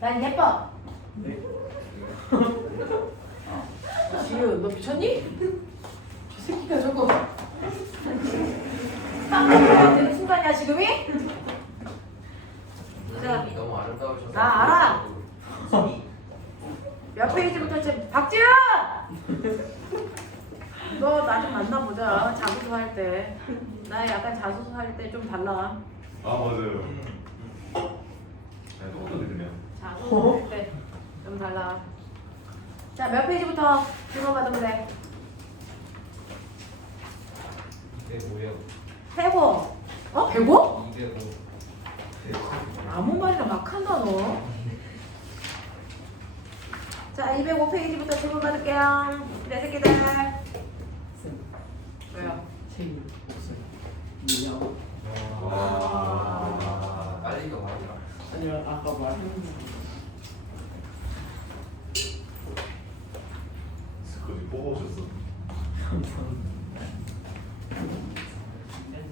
난 예뻐. 네. 지유, 너 미쳤니? 저 새끼가 저거. 깜빡해야 되는 순간이야, 지금이? 자, 너무 아름다우셔서. 나 알아. 몇 페이지부터 지금 박지윤! 너 나 좀 만나보자. 자소서 할 때. 나 약간 자소서 할 때 좀 달라. 아 맞아요. 네, 똑같은 느낌이야. 자소서 할 때 좀 달라. 자, 몇 페이지부터 질문 받으면 돼? 이게 뭐야? 해고. 어? 배고? 이게 뭐? 아무 말이나 막 한다 너. 자, 205페이지부터 질문 받을게요. 내 새끼들. 왜요? 책 무슨 뭐냐? 와. 빨리가 말이야. 아니면 아까 말한 스커지 뽑아오셨어.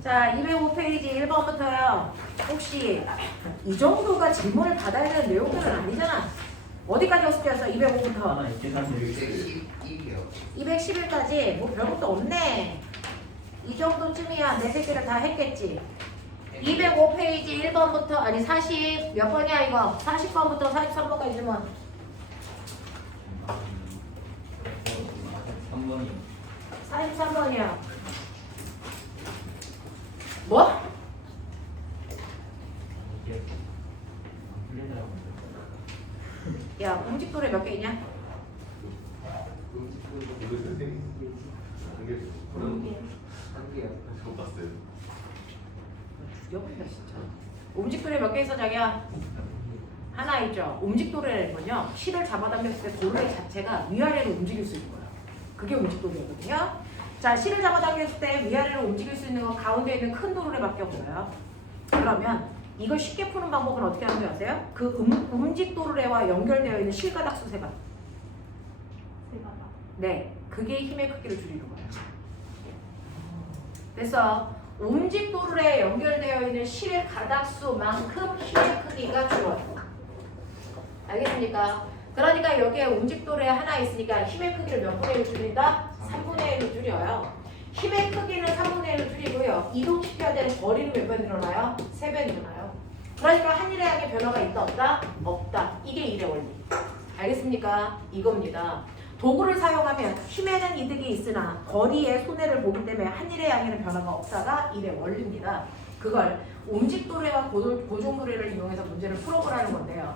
자, 205페이지 1번부터요. 혹시 이 정도가 질문을 받아야 되는 내용들은 아니잖아. 어디까지 연습했어? 205부터 하나 있게 사실 111이요. 211까지 뭐 별것도 없네. 이 정도쯤이야. 내 새끼를 다 했겠지. 205페이지 1번부터 아니 40 몇 번이야 이거? 40번부터 43번까지 질문. 3번이 43번이야. 뭐? 이게 풀리더라고요. 야, 공직도래 몇 개 있냐? 이거 선생님. 한 개요. 저 봤어요. 죽여버린다 진짜. 움직도래 몇 개 있어 자기야? 하나 있죠. 움직도래는요. 실을 잡아당겼을 때 도래 자체가 위아래로 움직일 수 있는 거야. 그게 움직도래거든요. 자, 실을 잡아당겼을 때 위아래로 움직일 수 있는 건 가운데 있는 큰 도래밖에 없어요. 그러면 이걸 쉽게 푸는 방법은 어떻게 하는 줄 아세요? 그 움직도래와 연결되어 있는 실가닥 수세가. 네, 그게 힘의 크기를 줄이는 거예요. 그래서 움직도래에 연결되어 있는 실의 가닥수만큼 힘의 크기가 줄어요. 알겠습니까? 그러니까 여기에 움직도래 하나 있으니까 힘의 크기를 몇 분의 1 줄인다? 3분의 1로 줄여요. 힘의 크기는 3분의 1로 줄이고요. 이동시켜야 되는 거리는 몇 배 늘어나요? 3배 늘어나요. 그러니까 한 일의 양의 변화가 있다 없다? 없다. 이게 일의 원리. 알겠습니까? 이겁니다. 도구를 사용하면 힘에는 이득이 있으나 거리에 손해를 보기 때문에 한 일의 양에는 변화가 없다가 일의 원리입니다. 그걸 움직도래와 고정도래를 이용해서 문제를 풀어보라는 건데요.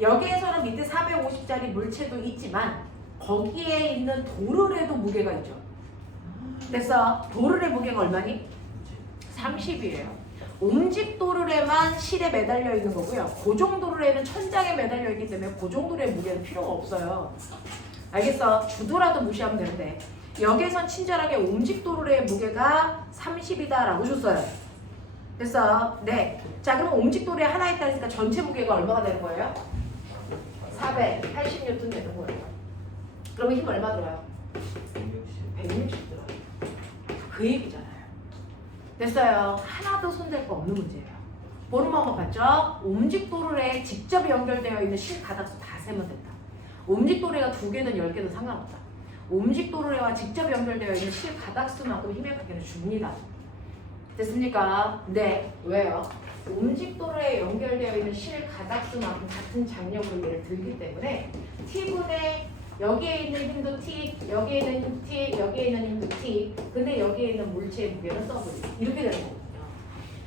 여기에서는 밑에 450짜리 물체도 있지만 거기에 있는 도르래도 무게가 있죠. 그래서 도르래 무게가 얼마니? 30이에요. 움직도르래만 실에 매달려 있는 거고요. 고정도르래는 천장에 매달려 있기 때문에 고정도르래 무게는 필요가 없어요. 알겠어? 주도라도 무시하면 되는데 여기에선 친절하게 움직도르래의 무게가 30이다 라고 줬어요. 그래서 네. 자, 그럼 움직도르래 하나 있다 했으니까 전체 무게가 얼마가 되는 거예요? 480N 되는 거예요. 그러면 힘 얼마 들어요? 160 들어요. 그 얘기잖아요. 됐어요. 하나도 손댈 거 없는 문제예요. 보는 방법 봤죠? 움직도르래에 직접 연결되어 있는 실 가닥수 다 세면 된다. 움직도르래가 2개든 10개든 상관없다. 움직도르래와 직접 연결되어 있는 실 가닥수만큼 힘의 크기는 줍니다. 됐습니까? 네. 왜요? 움직도로에 연결되어 있는 실 가닥수만큼 같은 장력으로 얘를 들기 때문에 T분의 여기에 있는 힘도 T, 여기에 있는 힘 T, 여기에 있는 힘도 T. 근데 여기에 있는 물체의 무게는 W. 이렇게 되는 거거든요.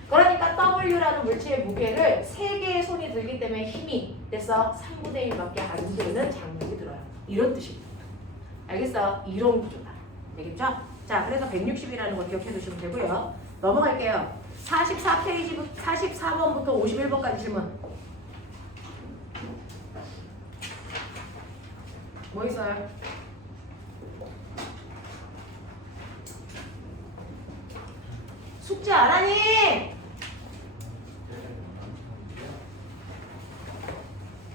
그러니까 W라는 물체의 무게를 3개의 손이 들기 때문에 힘이 돼서 3분의 1밖에 안 되는 장력이 들어요. 이런 뜻입니다. 알겠어? 이런 구조다. 알겠죠? 자, 그래서 160이라는 거 기억해 두시면 되고요. 넘어갈게요. 44페이지부터 44번부터 51번까지 질문. 뭐 있어요? 숙제 안 하니?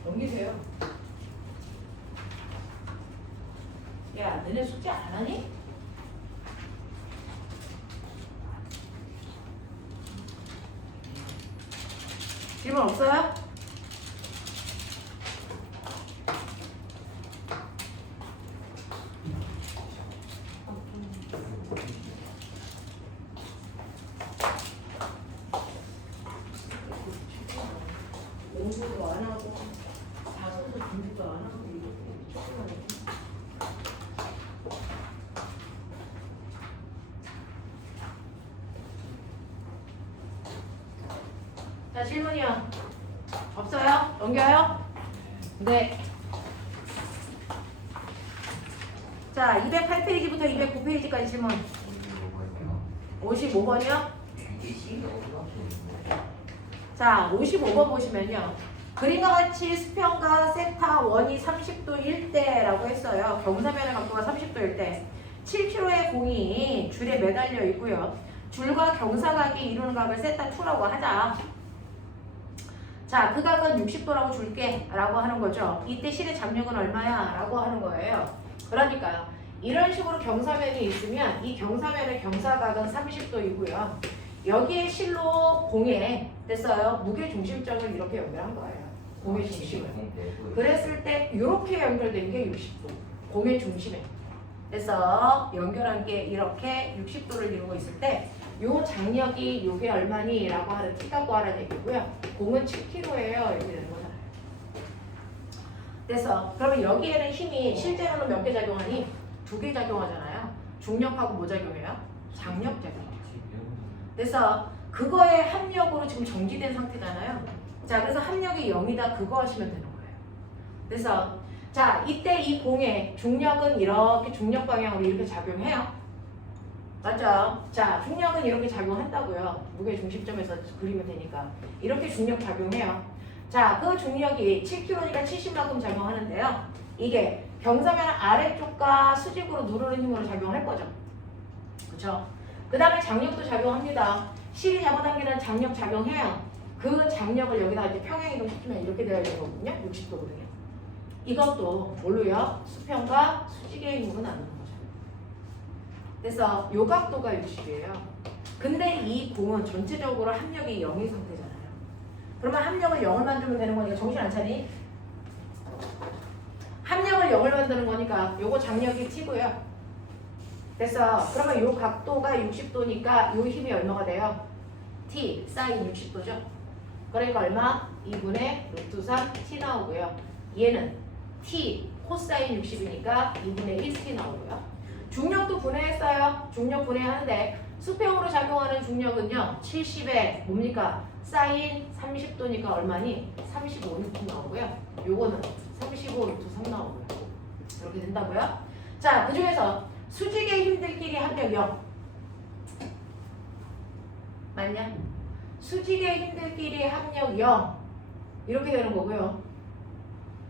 넘기세요. 야, 너네 숙제 안 하니? 질문 없어요? 공부도 안 하고 자소서 준비도 안 하고 이렇게 조금만. 자, 질문이요. 없어요? 넘겨요? 네. 자, 208페이지부터 209페이지까지 질문. 55번이요? 이게 C가 어디밖에 없네. 자, 55번 보시면요. 그림과 같이 수평과 세타 원이 30도 일대라고 했어요. 경사면의 각도가 30도 일대. 7kg의 공이 줄에 매달려 있고요. 줄과 경사각이 이루는 각을 세타2라고 하자. 자, 그 각은 60도라고 줄게 라고 하는 거죠. 이때 실의 잡력은 얼마야? 라고 하는 거예요. 그러니까요. 이런 식으로 경사면이 있으면 이 경사면의 경사각은 30도이고요. 여기에 실로 공에 됐어요. 무게 중심점을 이렇게 연결한 거예요. 공의 중심을. 그랬을 때 이렇게 연결된 게 60도. 공의 중심에. 그래서 연결한 게 이렇게 60도를 이루고 있을 때 요 장력이 요게 얼마니? 라고 하는 T가 구하라는 얘기고요. 공은 7kg예요. 이렇게 되는 거잖아요. 그래서 그러면 여기에는 힘이 실제로는 몇 개 작용하니? 2개 작용하잖아요. 중력하고 뭐 작용해요? 장력 작용. 그래서 그거의 합력으로 지금 정지된 상태잖아요. 자, 그래서 합력이 0이다 그거 하시면 되는 거예요. 그래서 자, 이때 이 공의 중력은 이렇게 중력 방향으로 이렇게 작용해요. 맞죠? 자, 중력은 이렇게 작용한다고요. 무게 중심점에서 그리면 되니까. 이렇게 중력 작용해요. 자, 그 중력이 7kg니까 70만큼 작용하는데요. 이게 경사면 아래쪽과 수직으로 누르는 힘으로 작용할 거죠. 그렇죠? 그 다음에 장력도 작용합니다. 실이 잡아당기는 장력 작용해요. 그 장력을 여기다 이제 평행이동 시키면 이렇게 되어야 되거든요. 60도거든요. 이것도 뭘로요? 수평과 수직의 힘으로 나누는 거죠. 그래서 요 각도가 60이에요. 근데 이 공은 전체적으로 합력이 0인 상태잖아요. 그러면 합력을 0을 만들면 되는 거니까 정신 안 차리? 합력을 0을 만드는 거니까 요거 장력이 T고요. 됐어. 그러면 요 각도가 60도니까 요 힘이 얼마가 돼요? T, 사인 60도죠. 그러니까 얼마? 2분의 루트 3 T 나오고요. 얘는 T, 코사인 60이니까 2분의 1T 나오고요. 중력도 분해했어요. 중력 분해하는데 수평으로 작용하는 중력은요. 70에 뭡니까? 사인 30도니까 얼마니? 35루트 나오고요. 요거는 35루트 3 나오고요. 이렇게 된다고요. 자, 그 중에서 수직의 힘들끼리 합력 0. 맞냐? 수직의 힘들끼리 합력 0. 이렇게 되는 거고요.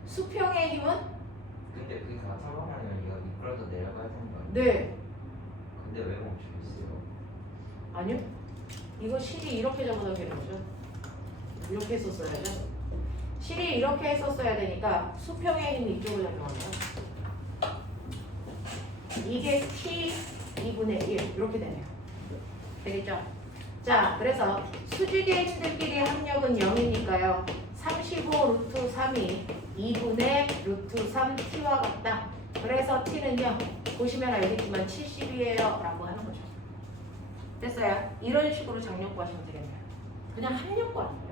수평의 힘은? 근데 그게 다 설명하면 이거 미끄러져 내려가야 되는 거 아니에요? 네. 근데 왜 멈춰 있어요? 아니요. 이거 실이 이렇게 잡아당기는 거죠. 이렇게 했었어야죠. 실이 이렇게 했었어야 되니까 수평의 힘이 이쪽으로 작용하네요. 이게 T 2분의 1 이렇게 되네요. 되겠죠? 자, 그래서 수직의 힘들끼리 합력은 0이니까요. 35 루트 3이 2분의 루트 3 T와 같다. 그래서 T는요. 보시면 알겠지만 70이에요. 라고 하는 거죠. 됐어요? 이런 식으로 장력 구하시면 되겠네요. 그냥 합력 구하는 거예요.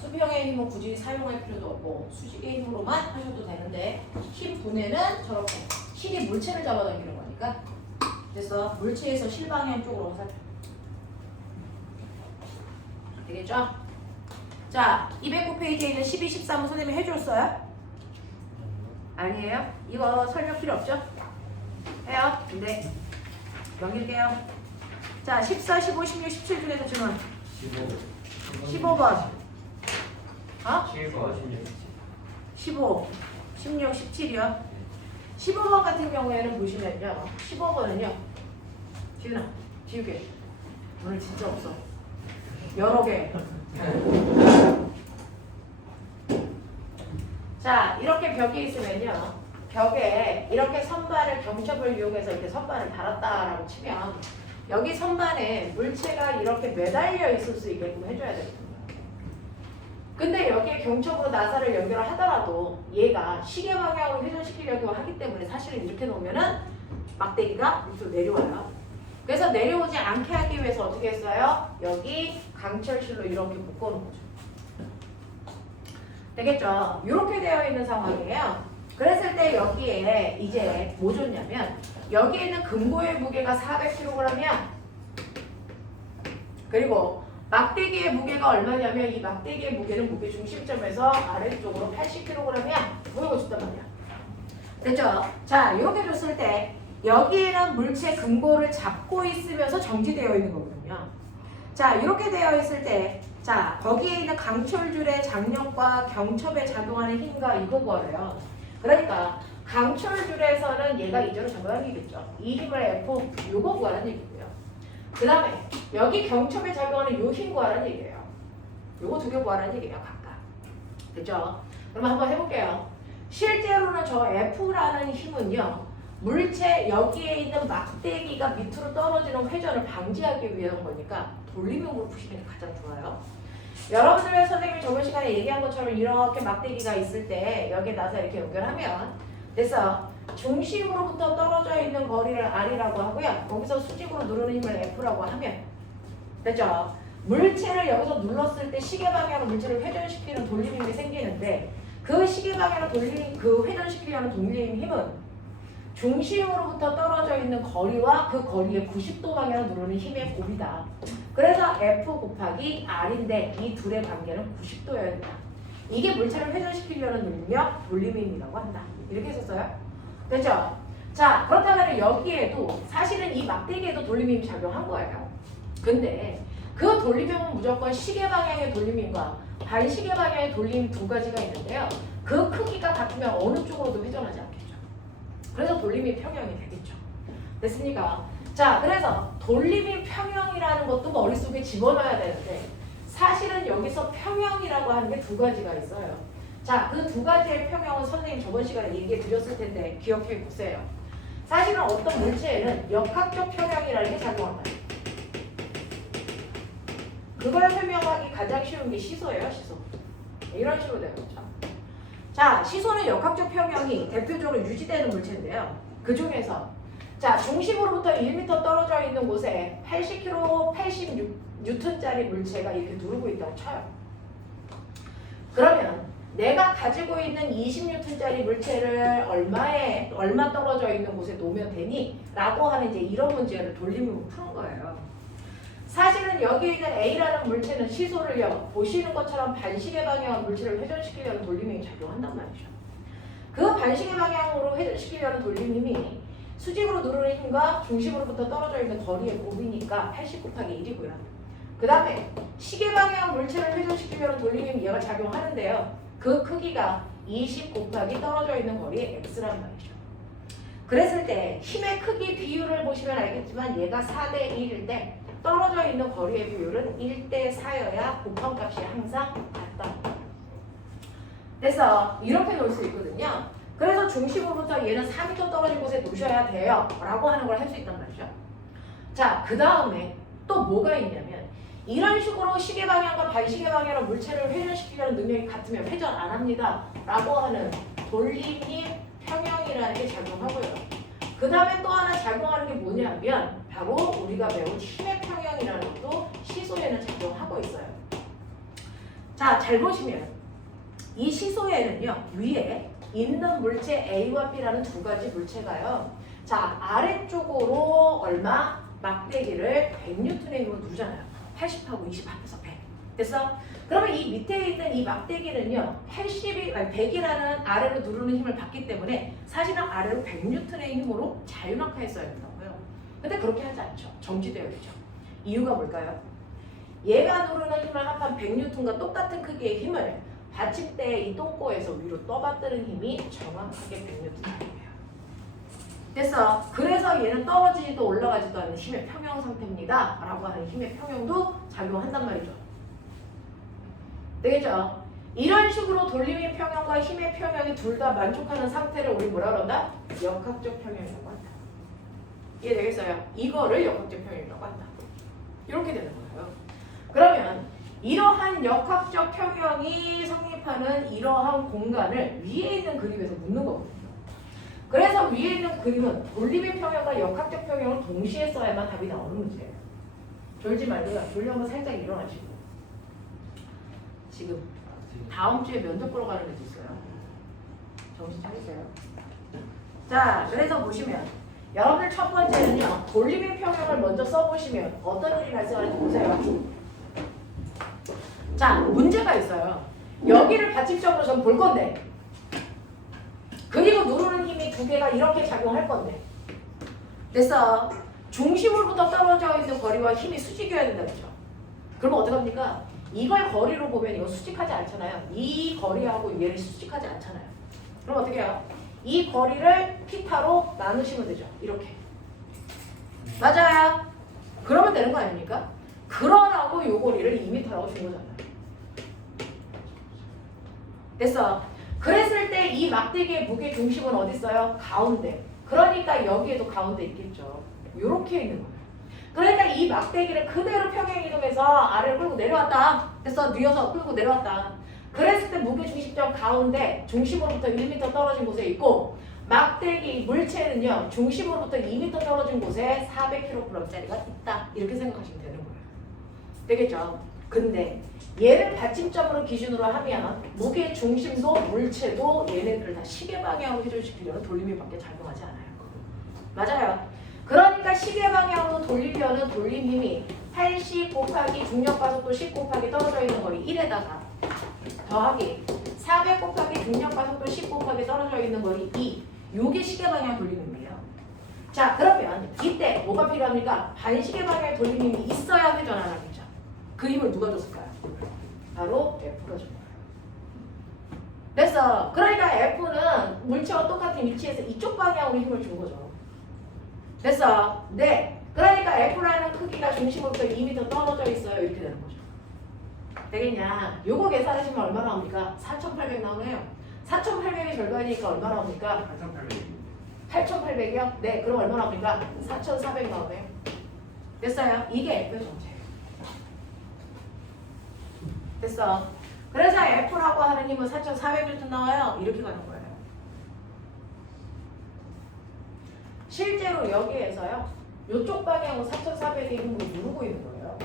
수평의 힘은 굳이 사용할 필요도 없고 수직의 힘으로만 하셔도 되는데 힘 분해는 저렇게 실이 물체를 잡아당기는 거니까 그래서 물체에서 실 방향 쪽으로 화살표 되겠죠? 자, 209페이지에 있는 12, 13은 선생님이 해줬어요? 아니에요? 이거 설명 필요 없죠? 해요? 네. 넘길게요. 자, 14, 15, 16, 17 중에서 질문 15번 어? 7번 15, 16, 17이요. 15번 같은 경우에는 보시면요. 15번은요. 지훈아, 지우개. 오늘 진짜 없어. 여러 개. 자, 이렇게 벽이 있으면요. 벽에 이렇게 선반을 경첩을 이용해서 이렇게 선반을 달았다라고 치면 여기 선반에 물체가 이렇게 매달려 있을 수 있게끔 해줘야 되거든요. 근데 여기에 경첩으로 나사를 연결을 하더라도 얘가 시계 방향으로 회전시키려고 하기 때문에 사실은 이렇게 놓으면은 막대기가 밑으로 내려와요. 그래서 내려오지 않게 하기 위해서 어떻게 했어요? 여기 강철실로 이렇게 묶어놓은 거죠. 되겠죠? 이렇게 되어 있는 상황이에요. 그랬을 때 여기에 이제 뭐 줬냐면 여기에는 금고의 무게가 400kg이야. 그리고 막대기의 무게가 얼마냐면 이 막대기의 무게는 무게 중심점에서 아래쪽으로 80kg이야. 보이고 싶단 말이야. 됐죠? 자, 이렇게 줬을 때 여기에는 물체 금고를 잡고 있으면서 정지되어 있는 거거든요. 자, 이렇게 되어 있을 때 자, 거기에 있는 강철줄의 장력과 경첩에 작용하는 힘과 이거 구하래요. 그러니까 강철줄에서는 얘가 이대로 작용하는 얘기겠죠. 이 힘을 F, 요거 구하라는 얘기고요. 그 다음에 여기 경첩에 작용하는 요 힘 구하라는 얘기예요. 요거 두 개 구하라는 얘기예요, 각각. 됐죠? 그럼 한번 해볼게요. 실제로는 저 F라는 힘은요, 물체 여기에 있는 막대기가 밑으로 떨어지는 회전을 방지하기 위한 거니까 돌림형으로 푸시는 게 가장 좋아요. 여러분들 선생님이 저번 시간에 얘기한 것처럼 이렇게 막대기가 있을 때 여기에 나서 이렇게 연결하면 됐어. 중심으로부터 떨어져 있는 거리를 R이라고 하고요. 거기서 수직으로 누르는 힘을 F라고 하면 됐죠? 물체를 여기서 눌렀을 때 시계 방향으로 물체를 회전시키는 돌림힘이 생기는데 그 시계 방향으로 그 회전시키려는 돌림 힘은 중심으로부터 떨어져 있는 거리와 그 거리의 90도 방향을 누르는 힘의 곱이다. 그래서 F 곱하기 R인데 이 둘의 관계는 90도여야 된다. 이게 물체를 회전시키려는 능력, 돌림힘이라고 한다. 이렇게 했었어요? 됐죠? 자, 그렇다면 여기에도 사실은 이 막대기에도 돌림힘이 작용한 거예요. 근데 그 돌림힘은 무조건 시계 방향의 돌림힘과 반시계 방향의 돌림힘 두 가지가 있는데요. 그 크기가 같으면 어느 쪽으로도 회전하지 않겠죠. 그래서 돌림이 평형이 되겠죠. 됐습니까? 자, 그래서 돌림이 평형이라는 것도 머릿속에 집어넣어야 되는데 사실은 여기서 평형이라고 하는 게 두 가지가 있어요. 자, 그 두 가지의 평형은 선생님 저번 시간에 얘기해 드렸을 텐데 기억해 보세요. 사실은 어떤 물체에는 역학적 평형이라는 게 작용한다. 그걸 설명하기 가장 쉬운 게 시소예요, 시소. 이런 식으로 되겠죠. 자, 시소는 역학적 평형이 대표적으로 유지되는 물체인데요. 그 중에서 자, 중심으로부터 1m 떨어져 있는 곳에 80kg, 86N짜리 물체가 이렇게 누르고 있다고 쳐요. 그러면 내가 가지고 있는 20N짜리 물체를 얼마 떨어져 있는 곳에 놓으면 되니? 라고 하는 이제 이런 문제를 돌림으로 푸는 거예요. 사실은 여기 있는 A라는 물체는 시소를요, 보시는 것처럼 반시계 방향 물체를 회전시키려는 돌림힘이 작용한단 말이죠. 그 반시계 방향으로 회전시키려는 돌림힘이 수직으로 누르는 힘과 중심으로부터 떨어져 있는 거리의 곱이니까 80 곱하기 1이고요. 그 다음에 시계 방향 물체를 회전시키려는 돌림힘이 얘가 작용하는데요. 그 크기가 20 곱하기 떨어져 있는 거리의 x란 말이죠. 그랬을 때 힘의 크기 비율을 보시면 알겠지만 얘가 4대 1일 때 떨어져 있는 거리의 비율은 1대 4여야 곱한 값이 항상 같다. 그래서 이렇게 놓을 수 있거든요. 그래서 중심으로부터 얘는 4m 떨어진 곳에 놓으셔야 돼요 라고 하는 걸 할 수 있단 말이죠. 자, 그 다음에 또 뭐가 있냐면 이런 식으로 시계 방향과 반시계 방향으로 물체를 회전시키려는 능력이 같으면 회전 안 합니다 라고 하는 돌림힘 평형이라는 게 작용하고요. 그 다음에 또 하나 작용하는 게 뭐냐면 바로 우리가 배운 힘의 평형이라는 것도 시소에는 작용하고 있어요. 자, 잘 보시면 이 시소에는요, 위에 있는 물체 A와 B라는 두 가지 물체가요. 자, 아래쪽으로 얼마? 막대기를 100N의 힘으로 누르잖아요. 80하고 20 합해서 100. 됐어? 그러면 이 밑에 있는 이 막대기는요, 100이라는 아래로 누르는 힘을 받기 때문에 사실은 아래로 100N의 힘으로 자유낙하했어야 된다고요. 근데 그렇게 하지 않죠. 정지되어 있죠. 이유가 뭘까요? 얘가 누르는 힘을 합한 100N과 똑같은 크기의 힘을 받침대의 이 똥꼬에서 위로 떠받드는 힘이 정확하게 100N이에요. 됐어. 그래서 얘는 떨어지지도 올라가지도 않는 힘의 평형 상태입니다. 라고 하는 힘의 평형도 작용한단 말이죠. 되겠죠? 이런 식으로 돌림의 평형과 힘의 평형이 둘 다 만족하는 상태를 우리 뭐라 그런다? 역학적 평형이라고 한다. 이해되겠어요? 이거를 역학적 평형이라고 한다. 이렇게 되는 거예요. 그러면 이러한 역학적 평형이 성립하는 이러한 공간을 위에 있는 그림에서 묻는 거거든요. 그래서 위에 있는 그림은 돌림의 평형과 역학적 평형을 동시에 써야만 답이 나오는 문제예요. 졸지 말고요. 졸려면 살짝 일어나시고. 지금 다음 주에 면접 보러 가는 애도 있어요. 정신 차리세요. 자, 그래서 보시면 여러분들 첫 번째는요. 돌림의 평형을 먼저 써보시면 어떤 일이 발생하는지 보세요. 자, 문제가 있어요. 여기를 받침점으로 전 볼 건데 그리고 누르는 힘이 두 개가 이렇게 작용할 건데 됐어. 중심으로부터 떨어져 있는 거리와 힘이 수직이어야 된다 그랬죠. 그럼 어떡합니까? 이걸 거리로 보면 이거 수직하지 않잖아요. 이 거리하고 얘를 수직하지 않잖아요. 그럼 어떻게 해요? 이 거리를 피타로 나누시면 되죠. 이렇게. 맞아요. 그러면 되는 거 아닙니까? 그러라고 요 거리를 2m라고 준 거잖아요. 됐어. 그랬을 때 이 막대기의 무게 중심은 어디 있어요? 가운데. 그러니까 여기에도 가운데 있겠죠. 요렇게 있는 거예요. 그러니까 이 막대기를 그대로 평행 이동해서 아래를 끌고 내려왔다. 됐어. 뉘어서 끌고 내려왔다. 그랬을 때 무게 중심점 가운데 중심으로부터 1m 떨어진 곳에 있고 막대기 물체는요. 중심으로부터 2m 떨어진 곳에 400kg짜리가 있다. 이렇게 생각하시면 되는 거예요. 되겠죠? 근데 얘를 받침점으로 기준으로 하면 무게 중심도 물체도 얘네들을 다 시계 방향으로 회전시키려는 돌림힘밖에 작용하지 않아요. 맞아요. 그러니까 시계 방향으로 돌리려는 돌림힘이 80 곱하기 중력 가속도 10 곱하기 떨어져 있는 거리 1에다가 더하기 400 곱하기 중력 가속도 10 곱하기 떨어져 있는 거리 2. 요게 시계 방향 돌림힘이에요. 자, 그러면 이때 뭐가 필요합니까? 반시계 방향 돌림힘이 있어야 회전 안 하겠죠. 그 힘을 누가 줬을까요? 바로 F가 준 거예요. 됐어. 그러니까 F는 물체와 똑같은 위치에서 이쪽 방향으로 힘을 준 거죠. 됐어. 네. 그러니까 F라는 크기가 중심으로부터 2m 떨어져 있어요. 이렇게 되는 거죠. 되겠냐? 요거 계산하시면 얼마 나옵니까? 4,800 나오네요. 4,800이 절반이니까 얼마 나옵니까? 8,800이요? 네. 그럼 얼마 나옵니까? 4,400 나오네요. 됐어요? 이게 F의 정체예요. 됐어. 그래서 F라고 하는 힘은 4,400N 나와요. 이렇게 가는 거예요. 실제로 여기에서요. 이쪽 방향으로 4,400의 힘으로 누르고 있는 거예요.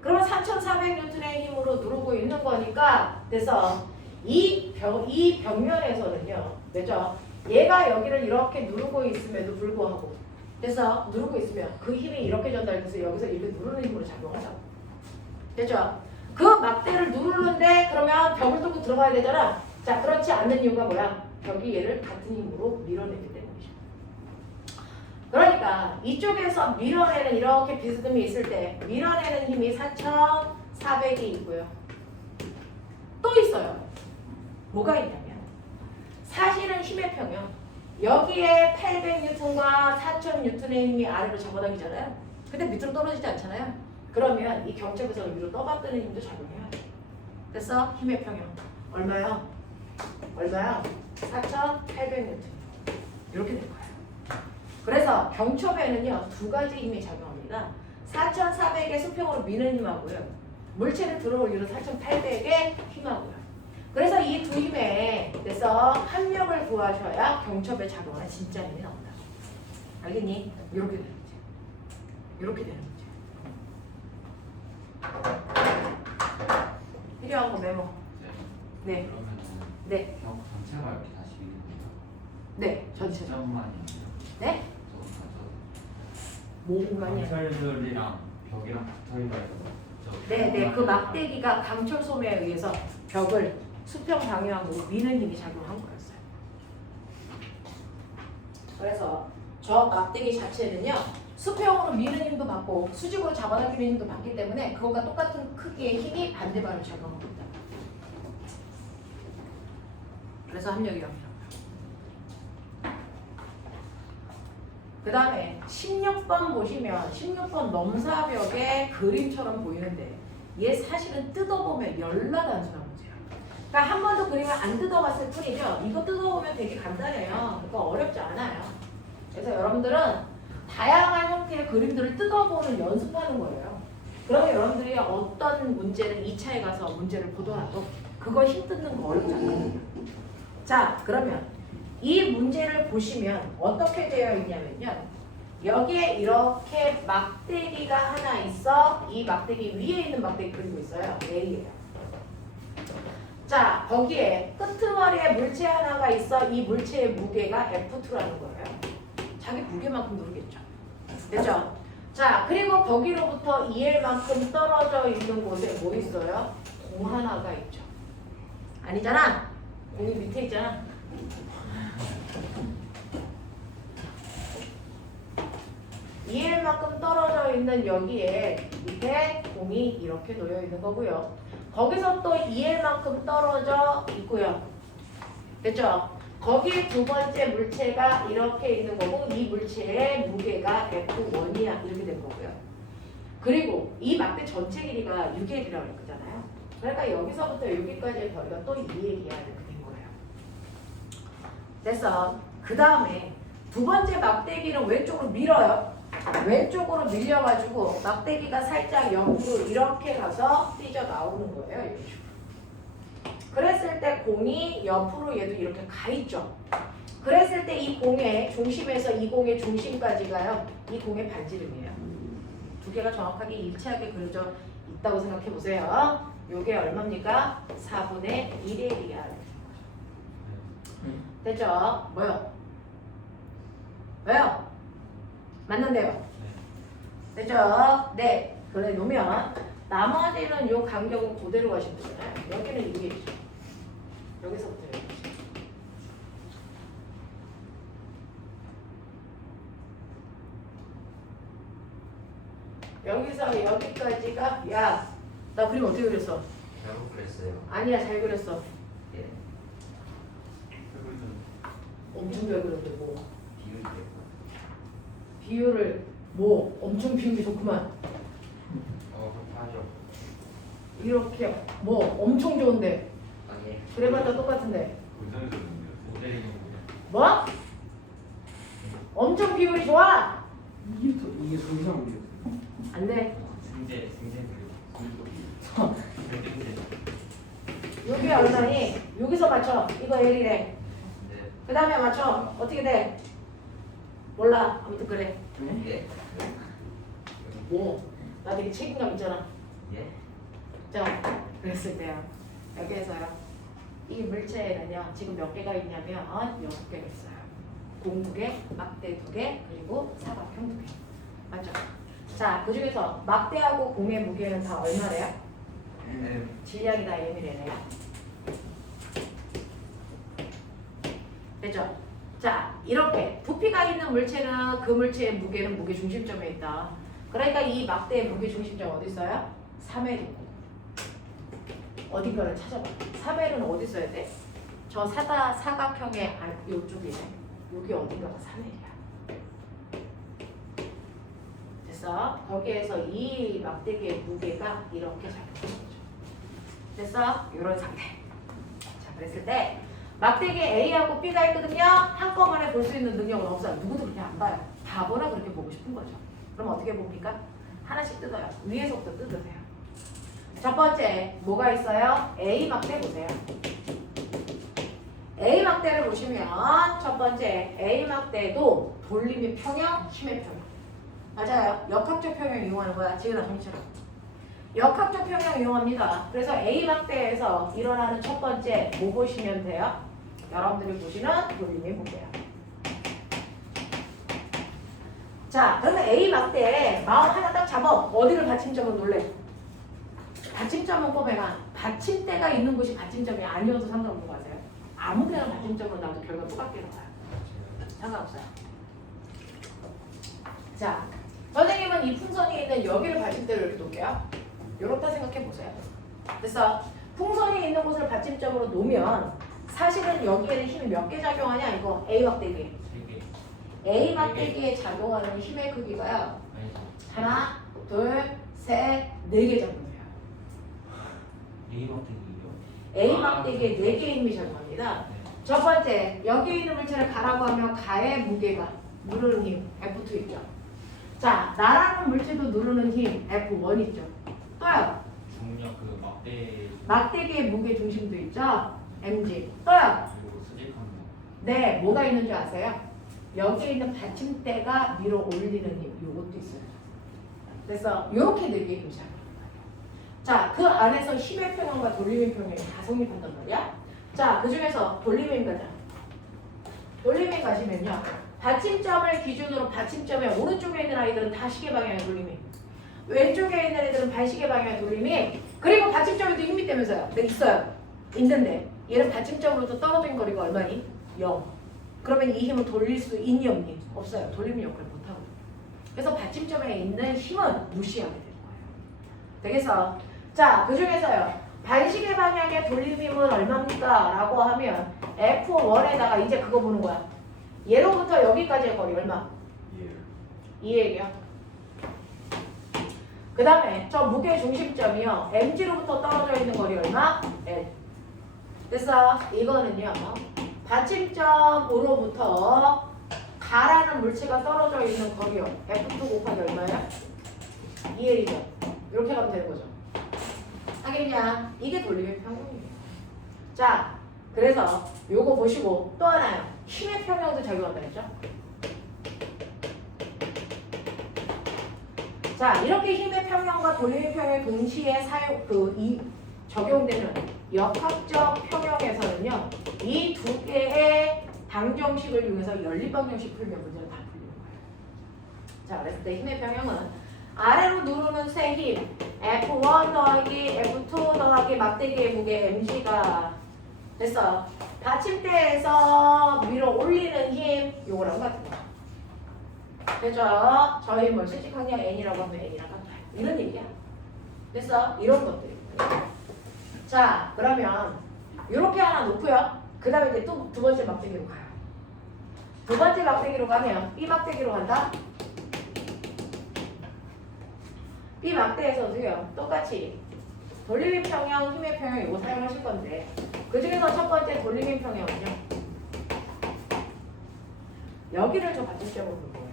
그러면 4,400N의 힘으로 누르고 있는 거니까 그래서 이 벽면에서는요. 그죠? 얘가 여기를 이렇게 누르고 있음에도 불구하고 그래서 누르고 있으면 그 힘이 이렇게 전달돼서 여기서 이렇게 누르는 힘으로 작용하죠. 됐죠? 그 막대를 누르는데 그러면 벽을 뚫고 들어가야 되잖아. 자, 그렇지 않는 이유가 뭐야? 벽이 얘를 같은 힘으로 밀어내기 때문이죠. 그러니까 이쪽에서 밀어내는 이렇게 비스듬히 있을 때 밀어내는 힘이 4,400이 있고요. 또 있어요. 뭐가 있냐면 사실은 힘의 평형. 여기에 800N과 4000N의 힘이 아래로 잡아당기잖아요. 근데 밑으로 떨어지지 않잖아요. 그러면 이 경첩에서 위로 떠받드는 힘도 작용해야 돼. 그래서 힘의 평형. 얼마요? 얼마요? 4800N. 이렇게 될 거예요. 그래서 경첩에는요, 두 가지 힘이 작용합니다. 4400의 수평으로 미는 힘하고요. 물체를 들어올리는 4800의 힘하고요. 그래서 이 두 힘에 그래서 합력을 구하셔야 경첩에 작용하는 진짜 힘이 나온다. 알겠니? 이렇게 되는 거지. 이렇게 되는 거지. 필요한 거 메모. 네. 그러면은 네. 벽 전체가 이렇게 다시 있는데요. 네. 전체. 점만이 네? 뭐 공간이야? 강철들이랑 벽이랑 붙어 있는 네. 그 막대기가 강철 소매에 의해서 벽을 수평 방향으로 미는 힘이 작용한 거였어요. 그래서 저 막대기 자체는요. 수평으로 미는 힘도 받고 수직으로 잡아당기는 힘도 받기 때문에 그것과 똑같은 크기의 힘이 반대방으로 작용합니다. 그래서 합력이랍니다. 그 다음에 16번 보시면 16번 넘사벽의 그림처럼 보이는데 얘 사실은 뜯어보면 열나 단순한 문제예요. 그러니까 한 번도 그림을 안 뜯어봤을 뿐이죠. 이거 뜯어보면 되게 간단해요. 그러니까 어렵지 않아요. 그래서 여러분들은 다양한 형태의 그림들을 뜯어보는 연습하는 거예요. 그러면 여러분들이 어떤 문제를 2차에 가서 문제를 보더라도 그거 힘 뜯는 거 어렵지 않거든요. 자, 그러면 이 문제를 보시면 어떻게 되어 있냐면요. 여기에 이렇게 막대기가 하나 있어. 이 막대기 위에 있는 막대기 그리고 있어요. A예요. 자, 거기에 끄트머리에 물체 하나가 있어. 이 물체의 무게가 F2라는 거예요. 자기 무게만큼 누르겠죠. 됐죠? 자, 그리고 거기로부터 2L만큼 떨어져 있는 곳에 뭐 있어요? 공 하나가 있죠. 아니잖아. 공이 밑에 있잖아. EL만큼 떨어져 있는 여기에 밑에 공이 이렇게 놓여 있는 거고요. 거기서 또 EL만큼 떨어져 있고요. 됐죠? 거기 두 번째 물체가 이렇게 있는 거고 이 물체의 무게가 F1이야. 이렇게 된 거고요. 그리고 이 막대 전체 길이가 6L이라고 했잖아요. 그러니까 여기서부터 여기까지의 거리가 또 2L이야. 이렇게 된 거예요. 됐어. 그 다음에 두 번째 막대기는 왼쪽으로 밀어요. 왼쪽으로 밀려가지고 막대기가 살짝 옆으로 이렇게 가서 삐져나오는 거예요. 이런 식으로. 그랬을 때 공이 옆으로 얘도 이렇게 가 있죠. 그랬을 때 이 공의 중심에서 이 공의 중심까지가요. 이 공의 반지름이에요. 두 개가 정확하게 일치하게 그려져 있다고 생각해 보세요. 요게 얼마입니까? 4분의 1L이야. 됐죠? 뭐요? 왜요? 맞는데요? 됐죠? 네. 그래 놓으면 나머지는 요 간격은 그대로 가시면 되잖아요. 여기는 이게 있죠. 여기서부터 여기까지. 여기서 여기까지가 야, 나 그림 어떻게 그렸어? 잘못 그랬어요. 아니야, 잘 그렸어. 예. 엄청 잘 그렸는데 뭐. 비율이 됐고. 비율을 뭐 엄청 비우기 좋구만. 그렇죠. 이렇게 뭐 엄청 좋은데 아니. 그래봤자 똑같은데 괜찮으셨는데요? 모델이 뭐? 엄청 비율이 좋아? 이게 더 이상한 안 돼. 승재 여기 얼마니? 여기서 맞춰. 이거 L이래. 네. 그 다음에 맞춰. 어떻게 돼? 몰라. 아무튼 그래. 예. 뭐? 나 되게 책임감 있잖아. 예. 자, 그랬을 때요. 여기에서요. 이 물체에는요. 지금 몇 개가 있냐면 6개가 있어요. 공 2개, 막대 2개, 그리고 사각형 2개. 맞죠? 자, 그 중에서 막대하고 공의 무게는 다 얼마래요? 질량이 다 M이래요. 됐죠? 자, 이렇게 부피가 있는 물체는 그 물체의 무게는 무게 중심점에 있다. 그러니까 이 막대의 무게 중심점 어디 있어요? 3L 있고. 어딘가를 찾아봐. 3L은 어디 있어야 돼? 저 사각형의 요쪽이네. 여기 어딘가가 3L이야. 됐어? 거기에서 이 막대기의 무게가 이렇게 작용하는 거죠. 됐어? 이런 상태. 자, 그랬을 때 막대기 A하고 B가 있거든요. 한꺼번에 볼 수 있는 능력은 없어요. 누구도 그렇게 안 봐요. 바보나 그렇게 보고 싶은 거죠. 그럼 어떻게 봅니까? 하나씩 뜯어요. 위에서부터 뜯으세요. 첫 번째 뭐가 있어요? A 막대 보세요. A 막대를 보시면 첫 번째 A 막대도 돌림의 평형, 심의 평형. 맞아요. 역학적 평형 이용하는 거야. 지은아 정리처럼. 역학적 평형 이용합니다. 그래서 A 막대에서 일어나는 첫 번째 뭐 보시면 돼요? 여러분들이 보시는 돌림의 무게요. 자, 그러면 A 막대에 마음 하나 딱 잡아. 어디를 받침점으로 놓을래? 받침점은 꼽아가 받침대가 있는 곳이 받침점이 아니어도 상관없는 거 아세요? 아무 데나 받침점으로 나도 결과 똑같게 나와요. 상관없어요. 자, 선생님은 이 풍선이 있는 여기를 받침대로 이렇게 놓을게요. 이렇다 생각해 보세요. 그래서 풍선이 있는 곳을 받침점으로 놓으면 사실은 여기에는 힘이 몇 개 작용하냐? 이거 A 막대기. 3개. A 막대기에 작용하는 힘의 크기가요. 하나, 둘, 셋, 4개 작용해요. A 막대기에 4개의 힘이 작용합니다. 첫 번째, 여기 있는 물체를 가라고 하면 가의 무게가 누르는 힘 F2 있죠. 자, 나라는 물체도 누르는 힘 F1 있죠. 또요. 중력 그 막대 막대기의 무게 중심도 있죠. mg. 또요. 뭐 수직하면 네, 뭐가 있는 줄 아세요? 여기에 있는 받침대가 밀어 올리는 힘, 요것도 있어요. 그래서 이렇게 되게 보자. 자, 그 안에서 힘의 평형과 돌림의 평형이 다 성립한단 말이야. 자, 그 중에서 돌림의 가자. 돌림의 가시면요. 받침점을 기준으로 받침점의 오른쪽에 있는 아이들은 다 시계 방향의 돌림이, 왼쪽에 있는 애들은 반시계 방향의 돌림이, 그리고 받침점에도 힘이 있다면서요. 네, 있어요. 있는데 얘는 받침점으로부터 떨어진 거리가 얼마니? 0. 그러면 이 힘을 돌릴 수 있니 없니? 없어요. 돌림 역할을 못하고. 그래서 받침점에 있는 힘은 무시하게 되는 거예요. 되겠어? 자, 그 중에서요. 반시계 방향의 돌림 힘은 얼마입니까? 라고 하면 F1에다가 이제 그거 보는 거야. 얘로부터 여기까지의 거리 얼마? 2L이요. 그 다음에 저 무게 중심점이요. MG로부터 떨어져 있는 거리 얼마? L. 그래서 이거는요. 받침점으로부터 가라는 물체가 떨어져 있는 거리요. F2 곱하기 얼마야? 2L이죠. 이렇게 가면 되는 거죠. 하겠냐? 이게 돌림의 평형이에요. 자, 그래서 요거 보시고 또 하나요. 힘의 평형도 적용한다 했죠? 자, 이렇게 힘의 평형과 돌림의 평형이 동시에 적용되는 역학적 평형에서는요, 이 두 개의 방정식을 이용해서 연립방정식 풀면 문제는 다 풀리는 거예요. 자, 그랬을 때 힘의 평형은 아래로 누르는 세 힘, F1 더하기 F2 더하기 막대기의 무게 mg가 됐어. 받침대에서 밀어 올리는 힘, 요거랑 같은 거. 그죠? 저 힘을 수직항량 n이라고 하면 n이랑 같아요. 이런 얘기야. 됐어? 이런 것들. 자, 그러면 이렇게 하나 놓고요. 그 다음에 이제 또 두 번째 막대기로 가요. 두 번째 막대기로 가면 B 막대기로 간다. B 막대에서도요. 똑같이 돌림의 평형, 힘의 평형 이거 사용하실 건데 그 중에서 첫 번째 돌림의 평형은요. 여기를 저 받침점으로 볼 거예요.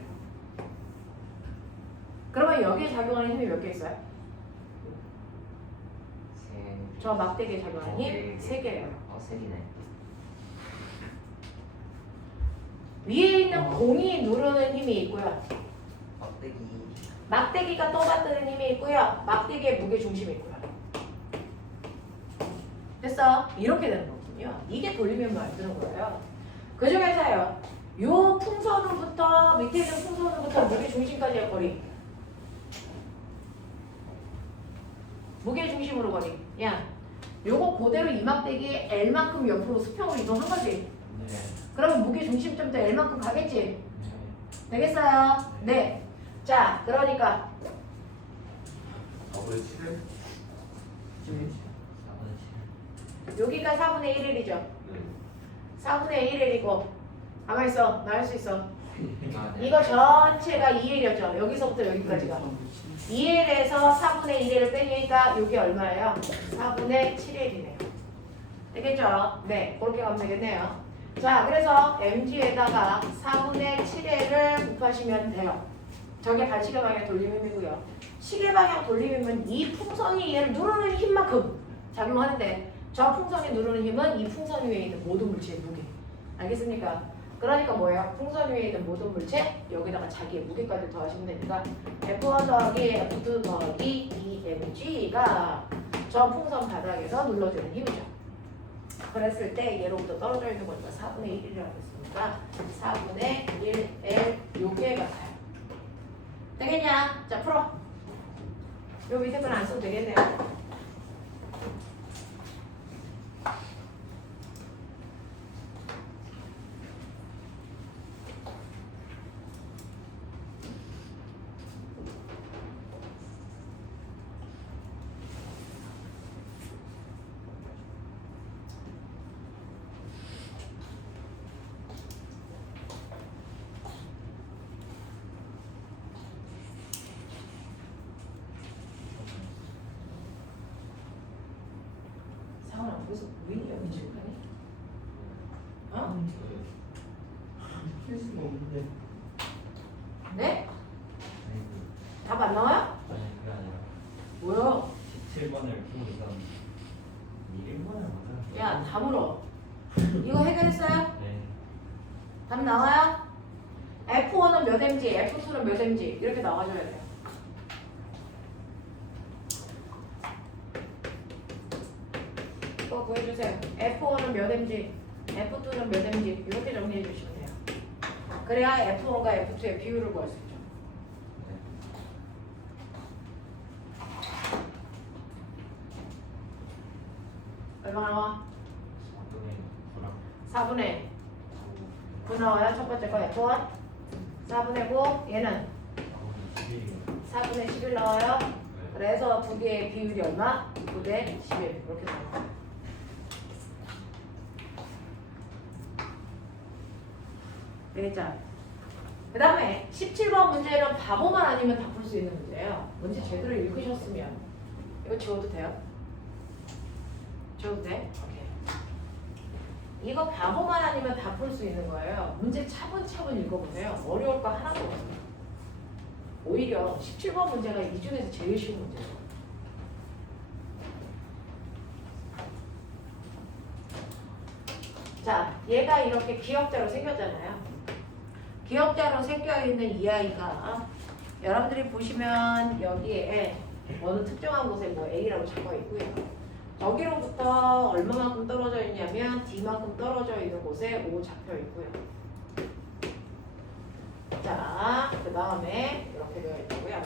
그러면 여기에 작용하는 힘이 몇 개 있어요? 저 막대기에 작용하는 힘 3개예요. 3개네. 위에 있는 공이 누르는 힘이 있고요. 막대기. 막대기가 떠받드는 힘이 있고요. 막대기의 무게 중심이 있고요. 됐어? 이렇게 되는 거군요. 이게 돌림의 만드는 거예요. 그 중에서요. 요 풍선으로부터 밑에 있는 풍선으로부터 무게 중심까지의 거리. 무게 중심으로 거리. 야, 요거 그대로 이 막대기에 L만큼 옆으로 수평으로 이동한 거지. 네. 그러면 무게 중심점도 L만큼 가겠지. 네. 되겠어요? 네. 자, 그러니까 아버지 7회? 여기가 4분의 1L이죠. 네. 4분의 1L이고 가만히 있어. 나 할 수 있어. 아, 네. 이거 전체가 2L이었죠. 여기서부터 여기까지가. 2L에서 4분의 1L을 빼니까 이게 얼마예요? 4분의 7L이네요. 되겠죠? 네. 그렇게 가면 되겠네요. 자, 그래서 MG에다가 4분의 7L을 곱하시면 돼요. 저게 반시계 방향 돌림힘이고요. 시계 방향 돌림힘은 이 풍선이 얘를 누르는 힘만큼 작용하는데 저 풍선이 누르는 힘은 이 풍선 위에 있는 모든 물체의 무게. 알겠습니까? 그러니까 뭐예요? 풍선 위에 있는 모든 물체 여기다가 자기의 무게까지 더하시면 되니까 F1 더하기 F2 더하기 EMG가 저 풍선 바닥에서 눌러주는 힘이죠. 그랬을 때 얘로부터 떨어져 있는 거니까 4분의 1이라고 했으니까 4분의 1L 요게 같아요. 되겠냐? 자, 풀어. 요 밑에 건 안 써도 되겠네요. 상훈아, 그래서 왜 여기 질문하니? 어? 할 수가 없는데. 네? 답 안 나와요? 아니, 그게 아니라 뭐요? 17번을 풀고 있었는데 1번을 못하는 야, 다 물어. 이거 해결했어요? 네. 답 나와요? F1은 몇 mg, F2는 몇 mg 이렇게 나와줘야 돼요. 이거 구해주세요. F1은 몇 mg, F2는 몇 mg 이렇게 정리해 주시면 돼요. 그래야 F1과 F2의 비율을 구할 수 있죠. 네. 얼마 나와? 4분의 4분의 9 나와요. 첫 번째 거 F1 4분의 9 얘는 4분의 11 나와요. 그래서 두 개의 비율이 얼마? 9대 11 이렇게 나와요. 되겠죠? 그 다음에 17번 문제는 바보만 아니면 다 풀 수 있는 문제예요. 문제 제대로 읽으셨으면 이거 지워도 돼요? 지워도 돼? 오케이. 이거 바보만 아니면 다 풀 수 있는 거예요. 문제 차분차분 읽어보세요. 어려울 거 하나도 없어요. 오히려 17번 문제가 이 중에서 제일 쉬운 문제예요. 자, 얘가 이렇게 기억자로 생겼잖아요. 기억자로 생겨있는 이 아이가 여러분들이 보시면 여기에 어느 특정한 곳에 뭐 A라고 적혀 있고요. 저기로부터 얼마만큼 떨어져 있냐면 D만큼 떨어져 있는 곳에 O 잡혀 있고요. 자, 그 다음에 이렇게 되어 있고요.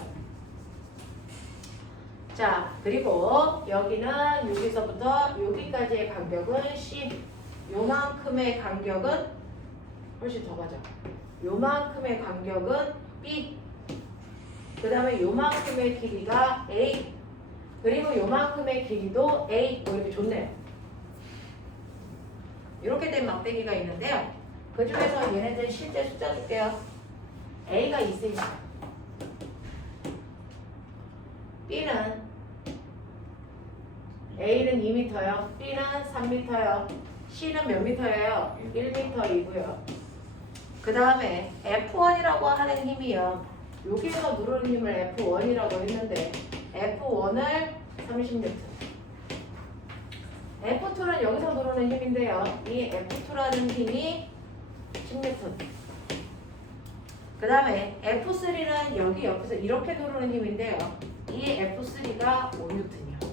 자, 그리고 여기는 여기서부터 여기까지의 간격은 C. 요만큼의 간격은 훨씬 더 가죠. 요만큼의 간격은 B. 그 다음에 요만큼의 길이가 A. 그리고 요만큼의 길이도 A. 뭐 이렇게 좋네요. 이렇게 된 막대기가 있는데요. 그 중에서 얘네들 실제 숫자 줄게요. A가 2cm. B는 A는 2m요. B는 3m요. C는 몇 m예요? 1m이고요. 그 다음에 F1이라고 하는 힘이요. 여기에서 누르는 힘을 F1이라고 했는데 F1을 30N. F2는 여기서 누르는 힘인데요. 이 F2라는 힘이 10N. 그 다음에 F3는 여기 옆에서 이렇게 누르는 힘인데요. 이 F3가 5N이요.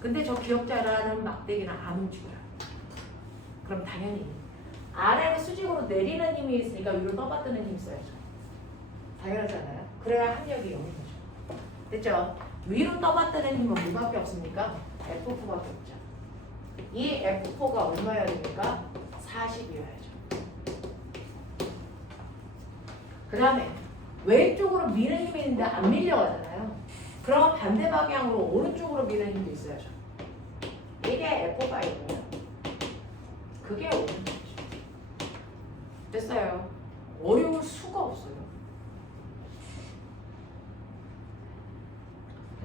근데 저 기억자라는 막대기는 안 움직여요. 그럼 당연히 아래로 수직으로 내리는 힘이 있으니까 위로 떠받드는 힘이 있어야죠. 당연하잖아요. 그래야 합력이 0인 거죠. 됐죠? 위로 떠받드는 힘은 뭐밖에 없습니까? F4밖에 없죠. 이 F4가 얼마여야 됩니까? 40이어야죠. 그 다음에 왼쪽으로 미는 힘이 있는데 안 밀려가잖아요. 그럼 반대 방향으로 오른쪽으로 미는 힘도 있어야죠. 이게 F5예요. 그게 오른쪽이죠. 됐어요. 어려울 수가 없어요.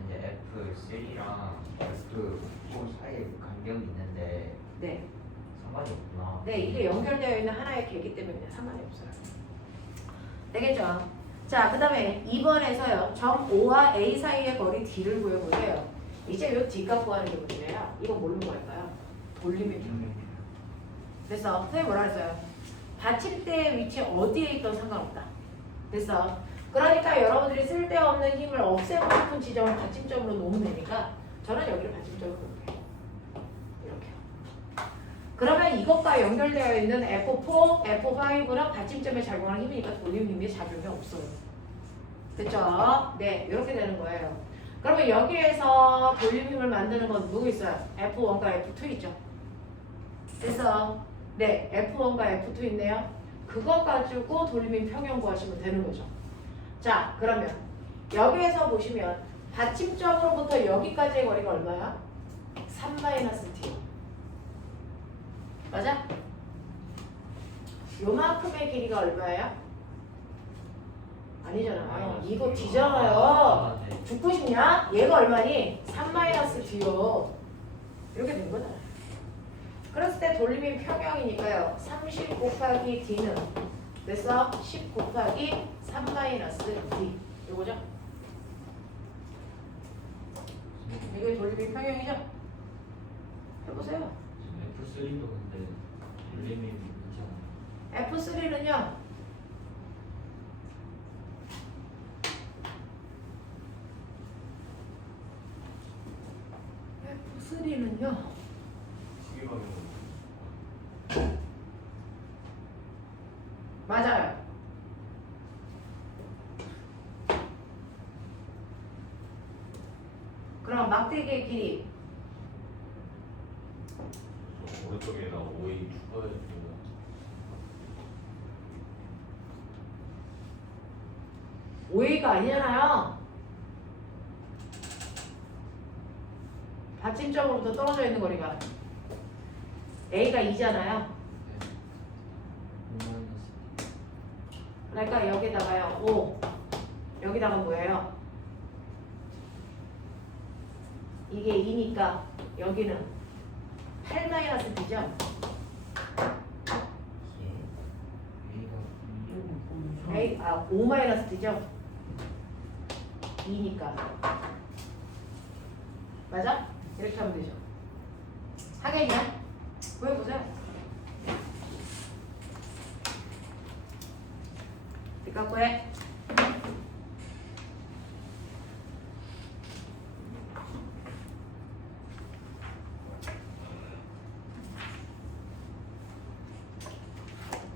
이제 F3랑 F4 사이에 간격이 있는데 네. 상관이 없구나. 네, 이게 연결되어 있는 하나의 계기 때문에 상관이 없어요. 되겠죠? 자, 그 다음에 2번에서요. 점 O와 A 사이의 거리 D를 구해보세요. 이제 요 D값 구하는 게 문제예요. 이거 뭘로 구할까요? 돌림의 비율. 그래서 선생님 뭐라 했어요? 받침대의 위치 어디에 있던 상관없다. 됐어. 그러니까 여러분들이 쓸데없는 힘을 없애고 싶은 지점을 받침점으로 놓으면 되니까 저는 여기를 받침점으로 놓을게요. 이렇게. 그러면 이것과 연결되어 있는 F4, F5랑 받침점에 작용하는 힘이니까 돌림 힘에 작용이 없어요. 됐죠? 네, 이렇게 되는 거예요. 그러면 여기에서 돌림 힘을 만드는 건 누구 있어요? F1과 F2 있죠? 그래서 네, F1과 F2 있네요. 그거 가지고 돌림힘 평형 구하시면 되는 거죠. 자, 그러면 여기에서 보시면 받침점으로부터 여기까지의 거리가 얼마야? 3-T. 맞아? 요만큼의 길이가 얼마예요? 아니잖아요. 이거 D잖아요. 네. 죽고 싶냐? 얘가 얼마니? 3-D요. 이렇게 된 거잖아요. 그랬을 때 돌림이 평형이니까요. 30 곱하기 D는 그래서 10 곱하기 3-D 이거죠? 이게 돌림이 평형이죠? 해보세요. F3도 근데 돌림이 있잖아. F3는요. F3는요. 시계 가면 맞아요. 그럼 막대기의 길이 오른쪽에다 5이 추가해주고 5A가 아니잖아요. 받침점으로부터 떨어져 있는 거리가 A가 2잖아요. 그러니까 여기다가요 5 여기다가 뭐예요? 이게 2니까 여기는 8 마이너스 B죠? A, 5 마이너스 D죠? 2니까 맞아? 이렇게 하면 되죠. 하겠냐? 보여보세요. 갖고 해.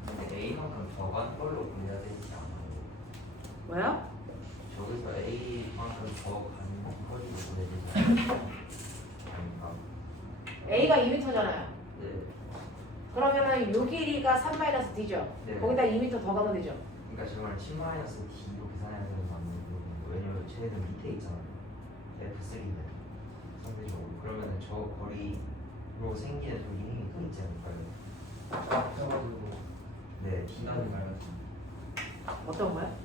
근데 A만큼 더간 걸로 그려야 되지 않아요? 뭐야? 저기서 A만큼 더간 걸로 그려야 되지 않아요? 아닌가? A가 2m잖아요. 네. 그러면은 요 길이가 3 마이너스 D죠? 네. 거기다 2m 더 가면 되죠? 그러니까 정말 10-D로 계산해야 되는 거 아니에요? 왜냐면 쟤는 밑에 있잖아요. F3는 상대적으로. 그러면은 저 거리로 생기는 돌림이 또 있지 않을까요? 잡아가지고 네, 시간이 D는 말랐지. 어떤 거야?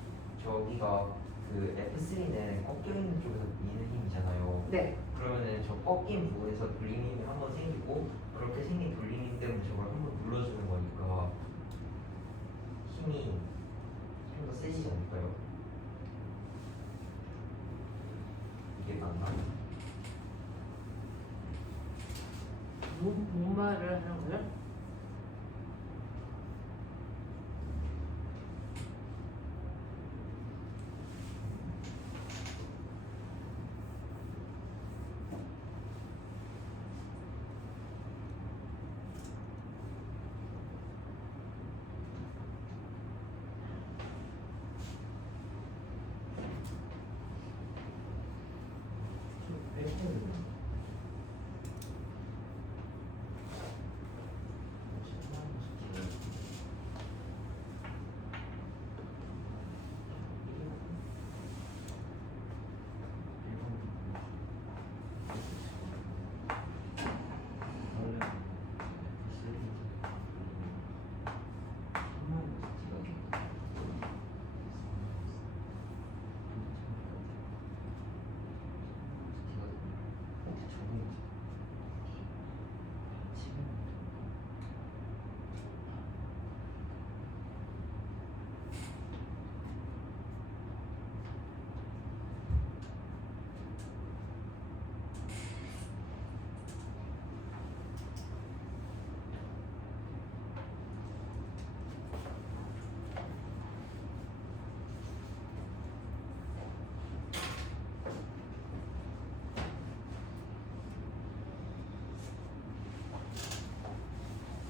저기가 그 F3는 꺾여 있는 쪽에서 미는 힘이잖아요. 네. 그러면은 저 꺾인 부분에서 돌림 힘이 한 번 생기고 그렇게 생긴 돌림 힘 때문에 저걸 한 번 눌러주는 거니까 힘이 좀 더 세지지 않을까요? 이게 맞나? 뭔 말을 하는 거죠?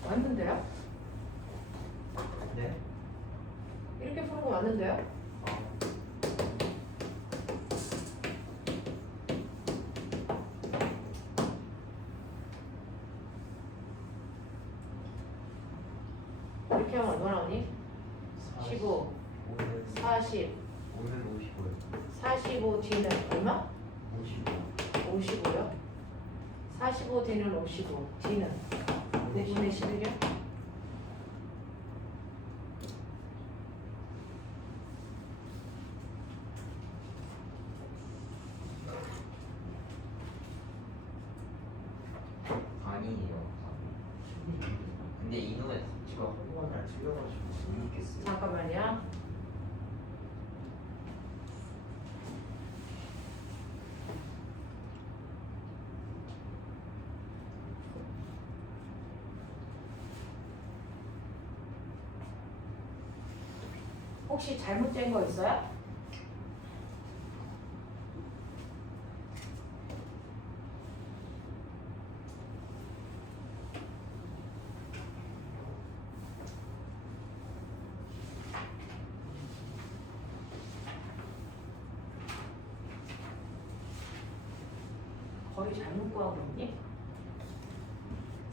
맞는데요? 네? 이렇게 푸는 거 맞는데요? 이렇게 하면 얼마 나오니? 15, 오늘 40, 오늘 55요. 45 D는 얼마? 55. 55요? 45 D는 55, D는 9분의 11이요? 아니에요. 근데 이놈의 덕지가 허구가 틀려가지고 못 믿겠어요. 잠깐만요. 혹시 잘못 잰 거 있어요? 거의 잘못 구하고 있니?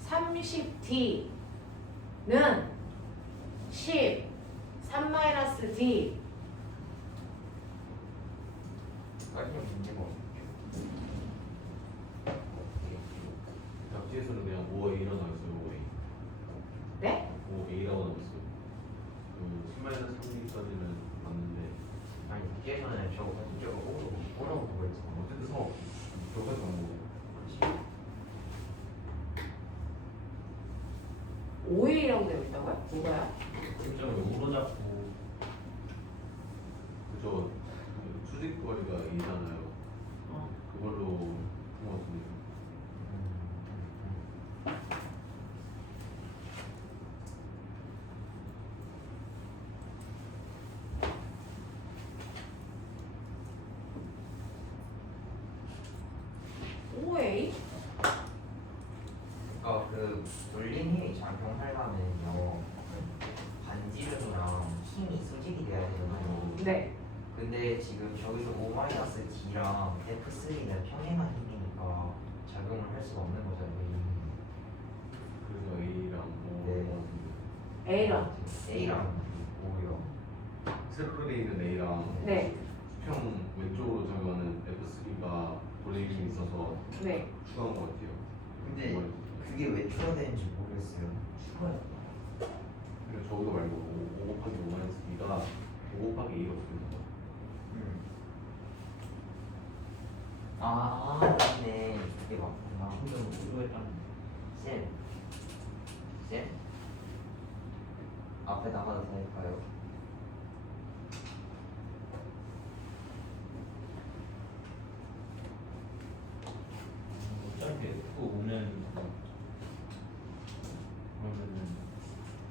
30D는 10, 3-D 아니면 문제가 답지에서는 그냥 5A로 나왔어요. 5A. 네? 5A라고 나왔어요. 그 10-3D까지는 맞는데 아니 뒤에서는 저거 오라고 보고 있잖아. 어쨌든 서 저까지 안 보고 5일이라고 되어 있다고요? 뭐가요? 심장을 우로 잡고 그저 수직거리가 A잖아요. 그걸로 한것 같은데. OA? 그러니까 그 물린 힘이 작용하려면요 반지름이랑 힘이 수직이 돼야 되잖아요. 네. 근데 지금 저기서 O-D랑 F3는 평행한 힘이니까 작용을 할 수가 없는 거잖아요. 그래서 A랑 네. 5가 A랑 A랑 O요. 세로로 있는 A랑 네. 수평 왼쪽으로 작용하는 F3가 돌리기 있어서 네. 추가한 것 같아요. 근데 그게 왜 추가되는지 모르겠어요. 추가요? 그래서 저거 말고 5 곱하기 5-B가 5 곱하기 A가 없습니다. 아 맞네. 그게 맞구나. 쌤. 쌤? 앞에 나가도 될까요? 어차피 F 오면 그러면은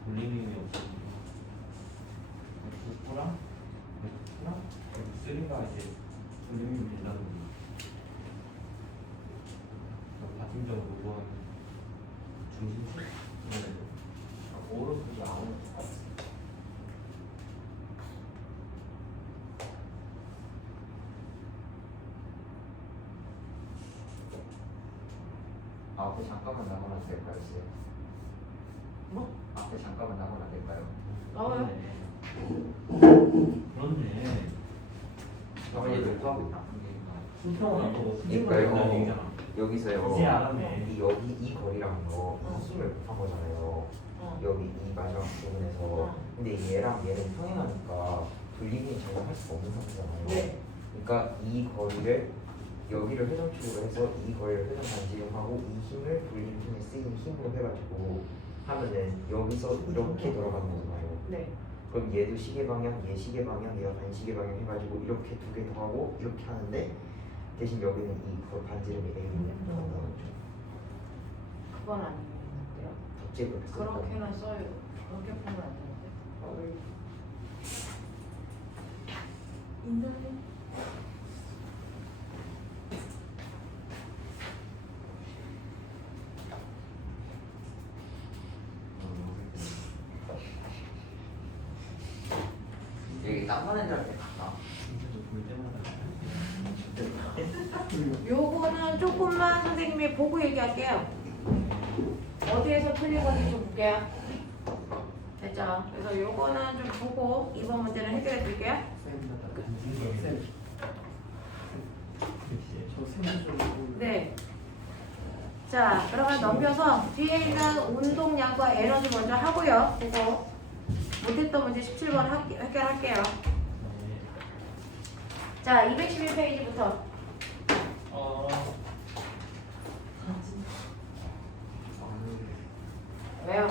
돌림이 없으니까 F4랑 F3가 이제 돌림이 된다는 거죠. 받침적으로 구하는 중심식? 네. 오로 그게 아무 앞에 잠깐만 나가면 안 될까요, 쌤? 뭐? 앞에 잠깐만 나가면 안 될까요? 나와요? 그렇네. 잠깐만 녹화하고 있다. 수평은 안 보고 그러니까요. 수직으로 얘기잖아. 여기서요. 이제 알았네. 이 여기 이 거리랑 이 힘을 곱한 거잖아요. 여기 이 마지막 부분에서. 근데 얘랑 얘는 평행하니까 돌리기는 작용할 수가 없는 상태잖아요. 네. 그러니까 이 거리를 여기를 회전축으로 해서 이 거리를 회전 반지름하고 이 힘을 돌림힘에 쓰이는 힘으로 해가지고 하면은 여기서 이렇게 돌아가는 거잖아요. 네. 그럼 얘도 시계 방향, 얘 시계 방향, 얘가 반시계 방향 해가지고 이렇게 두 개 더하고 이렇게 하는데 대신 여기는 이 반지름이 A로 나오는 거죠. 그건 아니에요. 갑자기 그렇게 썼다. 그렇게는 써요. 그렇게 보면 안 되는데. 인정해. 여기 딴거 애들 할때 갔다. 볼 때마다 요거는 조금만 선생님이 보고 얘기할게요. 어디에서 틀린 건지 좀 볼게요. 됐죠? 그래서 요거는 좀 보고 이번 문제는 해결해 드릴게요. 네. 자, 그러면 넘겨서 뒤에 있는 운동량과 에너지 먼저 하고요. 그거 못했던 문제 17번 해결할게요. 자, 211페이지부터. 왜요?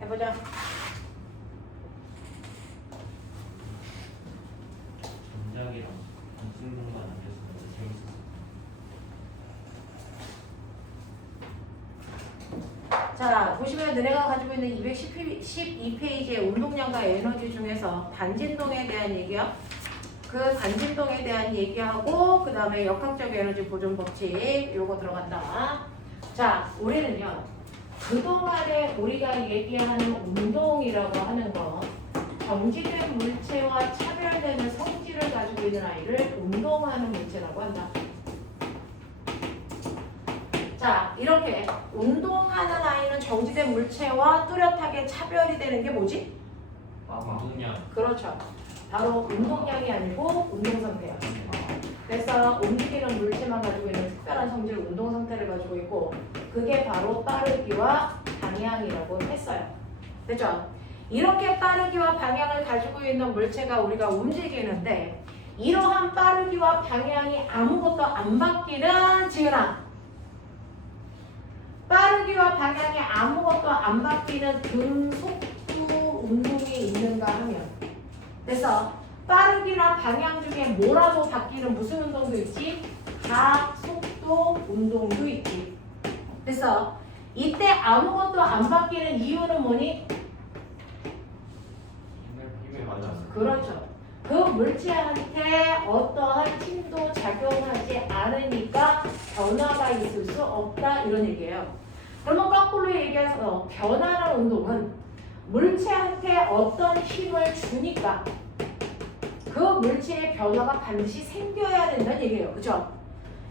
해보자. 전작이랑 단순동만 안 됐으면 진짜 재밌었어. 자, 보시면 너네가 가지고 있는 212페이지의 운동량과 에너지 중에서 반진동에 대한 얘기요. 그 반진동에 대한 얘기하고 그 다음에 역학적 에너지 보존 법칙 요거 들어간다. 자, 우리는요. 그동안에 우리가 얘기하는 운동이라고 하는 거 정지된 물체와 차별되는 성질을 가지고 있는 아이를 운동하는 물체라고 한다. 자, 이렇게 운동하는 아이는 정지된 물체와 뚜렷하게 차별이 되는 게 뭐지? 운동량. 그렇죠. 바로 운동량이 아니고 운동 상태야. 그래서 움직이는 물체만 가지고 있는 특별한 성질 운동 상태를 가지고 있고 그게 바로 빠르기와 방향이라고 했어요. 됐죠? 이렇게 빠르기와 방향을 가지고 있는 물체가 우리가 움직이는데 이러한 빠르기와 방향이 아무것도 안 바뀌는 지은아 빠르기와 방향이 아무것도 안 바뀌는 등속도 운동이 있는가 하면 그래서 빠르기나 방향 중에 뭐라도 바뀌는 무슨 운동도 있지? 가속도 운동도 있지. 그래서 이때 아무것도 안 바뀌는 이유는 뭐니? 힘을 받지 않아요. 그렇죠. 그 물체한테 어떠한 힘도 작용하지 않으니까 변화가 있을 수 없다 이런 얘기예요. 그러면 거꾸로 얘기해서 변화라는 운동은 물체한테 어떤 힘을 주니까 그 물체의 변화가 반드시 생겨야 된다는 얘기예요. 그죠?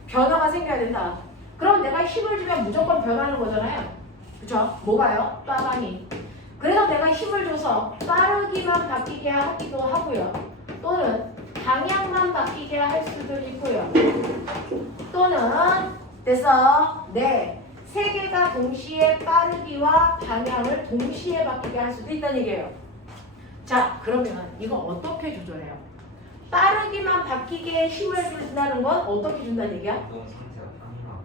변화가 생겨야 된다. 그럼 내가 힘을 주면 무조건 변하는 거잖아요. 그죠? 뭐가요? 빠방이. 그래서 내가 힘을 줘서 빠르기만 바뀌게 하기도 하고요. 또는 방향만 바뀌게 할 수도 있고요. 또는 그래서 세 개가 동시에 빠르기와 방향을 동시에 바뀌게 할 수도 있다는 얘기예요. 자, 그러면 이거 어떻게 조절해요? 빠르기만 바뀌게 힘을 준다는 건 어떻게 준다는 얘기야? 운동 상태가 땀이나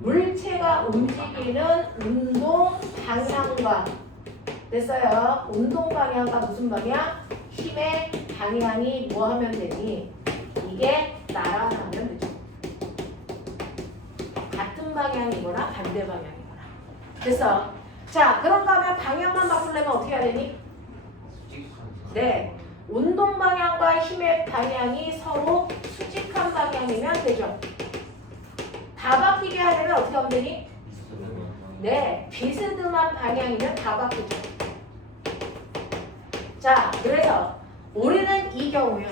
물체가 움직이는 운동 방향과 됐어요. 운동 방향과 무슨 방향? 힘의 방향이 뭐 하면 되니? 이게 따라하면 되죠. 같은 방향이거나 반대 방향이거나. 그래서 자, 그런가 하면 방향만 바꾸려면 어떻게 해야 되니? 네. 운동 방향과 힘의 방향이 서로 수직한 방향이면 되죠. 다 바뀌게 하려면 어떻게 하면 되니? 네, 비스듬한 방향이면 다 바뀌죠. 자, 그래서 우리는 이 경우에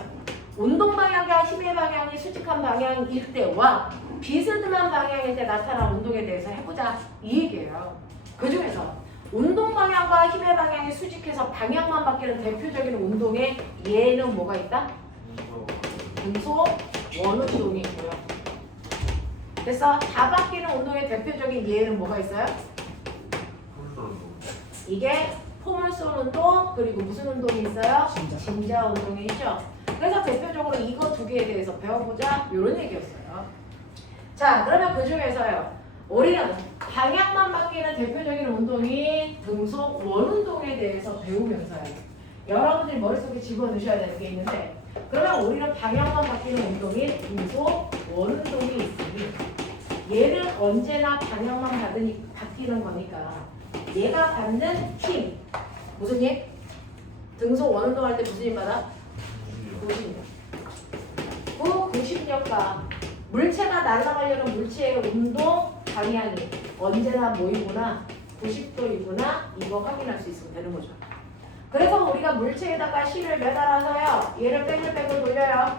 운동 방향과 힘의 방향이 수직한 방향일 때와 비스듬한 방향일 때 나타난 운동에 대해서 해보자 이 얘기예요. 그 중에서 운동 방향과 힘의 방향이 수직해서 방향만 바뀌는 대표적인 운동의 예는 뭐가 있다? 등속 원운동이 있고요. 그래서 다 바뀌는 운동의 대표적인 예는 뭐가 있어요? 이게 포물선 운동 그리고 무슨 운동이 있어요? 진자 운동이 있죠. 그래서 대표적으로 이거 두 개에 대해서 배워보자 이런 얘기였어요. 자, 그러면 그 중에서요. 우리는 방향만 바뀌는 대표적인 운동인 등속 원운동에 대해서 배우면서요. 여러분들이 머릿속에 집어넣으셔야 되는 게 있는데 그러면 우리는 방향만 바뀌는 운동인 등속 원운동이 있으니 얘는 언제나 방향만 바뀌는 거니까 얘가 받는 힘 무슨 힘? 등속 원운동 할 때 무슨 힘 받아? 90력. 그 90력과 물체가 날아가려는 물체의 운동 방향이 언제나 뭐이구나 90도이구나 이거 확인할 수 있으면 되는 거죠. 그래서 우리가 물체에다가 실을 매달아서요 얘를 뺑글뺑글 돌려요.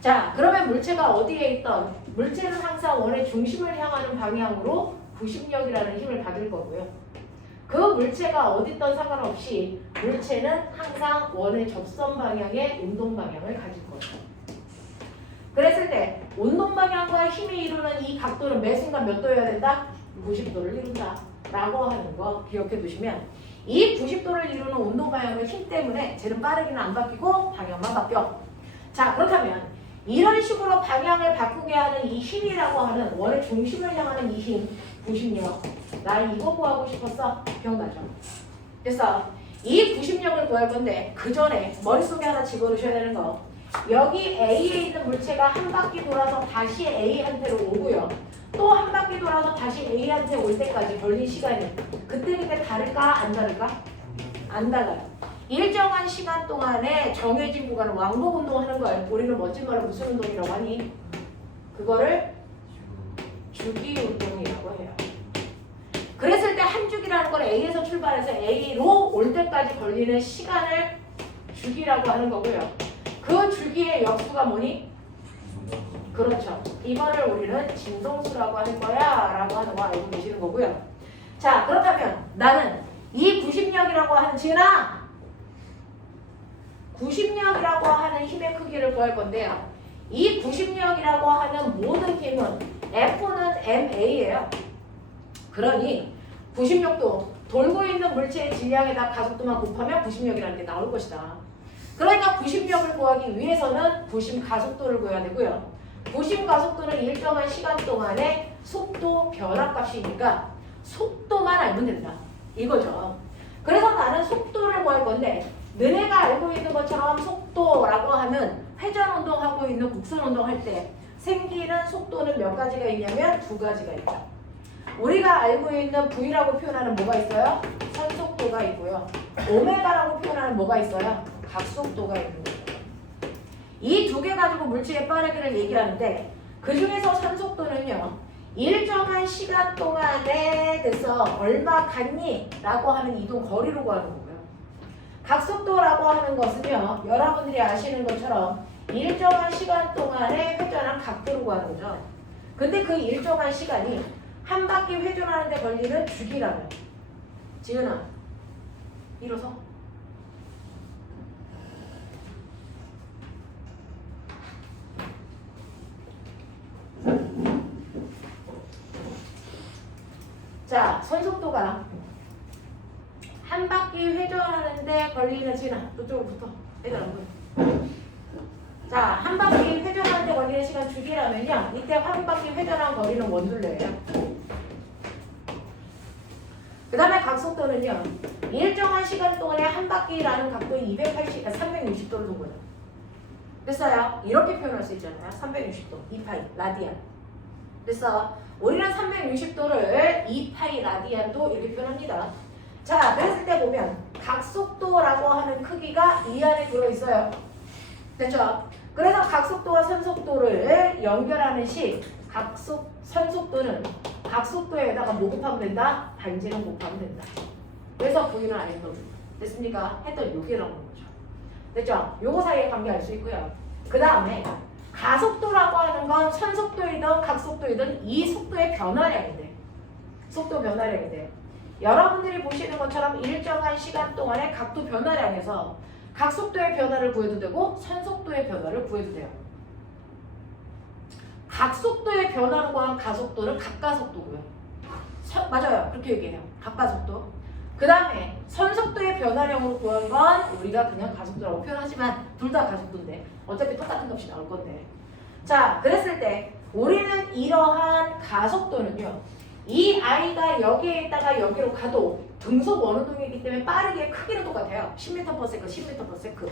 자, 그러면 물체가 어디에 있던 물체는 항상 원의 중심을 향하는 방향으로 90력이라는 힘을 받을 거고요. 그 물체가 어디 있던 상관없이 물체는 항상 원의 접선 방향의 운동 방향을 가질 거예요. 그랬을 때 운동 방향과 힘이 이루는 이 각도는 매 순간 몇 도여야 된다? 90도를 이룬다 라고 하는 거 기억해 두시면 이 90도를 이루는 운동 방향의 힘 때문에 쟤는 빠르기는 안 바뀌고 방향만 바뀌어. 자, 그렇다면 이런 식으로 방향을 바꾸게 하는 이 힘이라고 하는 원의 중심을 향하는 이 힘 90력 나 이거 구하고 싶었어? 기억나죠? 그래서 이 90력을 구할 건데 그 전에 머릿속에 하나 집어넣으셔야 되는 거 여기 A에 있는 물체가 한 바퀴 돌아서 다시 A한테로 오고요. 또 한 바퀴 돌아서 다시 A한테 올 때까지 걸린 시간이 그때 다를까 안 다를까? 안 달라요. 일정한 시간 동안에 정해진 구간을 왕복 운동하는 거예요. 우리는 멋진 말로 무슨 운동이라고 하니? 그거를 주기 운동이라고 해요. 그랬을 때 한 주기라는 건 A에서 출발해서 A로 올 때까지 걸리는 시간을 주기라고 하는 거고요. 그 주기의 역수가 뭐니? 그렇죠. 이거를 우리는 진동수라고 하는 거야 라고 하는 거 알고 계시는 거고요. 자, 그렇다면 나는 이 구심력이라고 하는 지은아! 구심력이라고 하는 힘의 크기를 구할 건데요. 이 구심력이라고 하는 모든 힘은 F는 ma예요. 그러니 구심력도 돌고 있는 물체의 질량에다 가속도만 곱하면 구심력이라는 게 나올 것이다. 그러니까 구심력을 구하기 위해서는 구심 가속도를 구해야 되고요. 구심 가속도는 일정한 시간 동안의 속도 변화값이니까 속도만 알면 된다. 이거죠. 그래서 나는 속도를 구할 건데 너네가 알고 있는 것처럼 속도라고 하는 회전 운동하고 있는 곡선 운동할 때 생기는 속도는 몇 가지가 있냐면 두 가지가 있다. 우리가 알고 있는 V라고 표현하는 뭐가 있어요? 선속도가 있고요. 오메가라고 표현하는 뭐가 있어요? 각속도가 있는 거예요. 이 두 개 가지고 물체의 빠르기를 얘기하는데 그 중에서 선속도는요. 일정한 시간 동안에 돼서 얼마 갔니? 라고 하는 이동 거리로 구하는 거고요. 각속도라고 하는 것은요. 여러분들이 아시는 것처럼 일정한 시간 동안에 회전한 각도로 구하는 거죠. 근데 그 일정한 시간이 한 바퀴 회전하는 데 걸리는 주기라면 지은아 일어서 자, 선속도가 한 바퀴 회전하는데 걸리는 시간 이쪽으로 붙어. 애들 안 보여. 자, 한 바퀴 회전하는데 걸리는 시간 주기라면요. 이때 한 바퀴 회전한 거리는 원둘레예요. 그 다음에 각속도는요. 일정한 시간 동안에 한 바퀴라는 각도의 360도를 둔 거죠. 됐어요? 이렇게 표현할 수 있잖아요. 360도, 2파이, 라디안. 그래서 우리는 360도를 2파이 라디안도 이렇게 표현합니다. 자, 그랬을 때 보면 각속도라고 하는 크기가 이 안에 들어있어요. 됐죠? 그래서 각속도와 선속도를 연결하는 시 선속도는 각속도에다가 뭐 곱하면 된다? 반지름 곱하면 된다. 그래서 V는 알던 됐습니까? 했던 요게 나오는 거죠. 됐죠? 요거 사이에 관계 알 수 있고요. 그 다음에 가속도라고 하는 건 선속도이든 각속도이든 이 속도의 변화량인데 속도 변화량인데 여러분들이 보시는 것처럼 일정한 시간 동안의 각도 변화량에서 각속도의 변화를 구해도 되고 선속도의 변화를 구해도 돼요. 각속도의 변화로 구한 가속도는 각가속도고요. 맞아요. 그렇게 얘기해요. 각가속도. 그 다음에 선속도의 변화량으로 구한 건 우리가 그냥 가속도라고 표현하지만 둘 다 가속도인데 어차피 똑같은 값이 나올 건데. 자, 그랬을 때 우리는 이러한 가속도는요. 이 아이가 여기에 있다가 여기로 가도 등속 원운동이기 때문에 빠르게 크기는 똑같아요. 10m/s, 10m/s.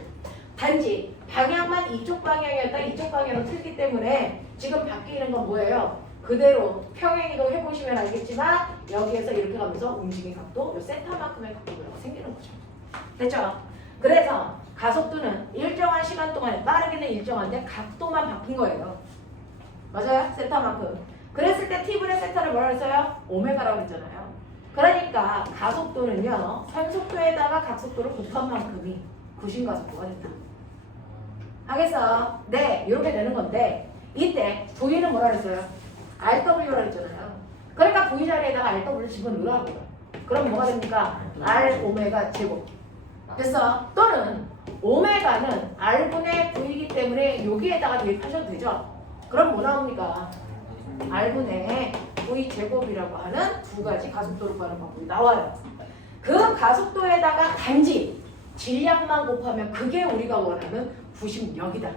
단지 방향만 이쪽 방향이었다 이쪽 방향으로 틀기 때문에 지금 바뀌는 건 뭐예요? 그대로 평행이동 해보시면 알겠지만 여기에서 이렇게 가면서 움직임 각도, 요 센터만큼의 각도가 생기는 거죠. 됐죠? 그래서 가속도는 일정한 시간 동안에 빠르게는 일정한데 각도만 바뀐 거예요. 맞아요? 센터만큼. 그랬을 때 T분의 센터를 뭐라 했어요? 오메가라고 했잖아요. 그러니까 가속도는요. 선속도에다가 각속도를 곱한 만큼이 구심가속도가 된다. 하겠어? 네, 이렇게 되는 건데 이때 V는 뭐라 그랬어요? RW라 했잖아요. 그러니까 V 자리에다가 RW를 집어넣으라고요. 그럼 뭐가 됩니까? R 오메가 제곱. 됐어? 또는 오메가는 R분의 V이기 때문에 여기에다가 대입하셔도 되죠? 그럼 뭐 나옵니까? R분의 V 제곱이라고 하는 두 가지 가속도를 구하는 방법이 나와요. 그 가속도에다가 단지 질량만 곱하면 그게 우리가 원하는 구심력이다.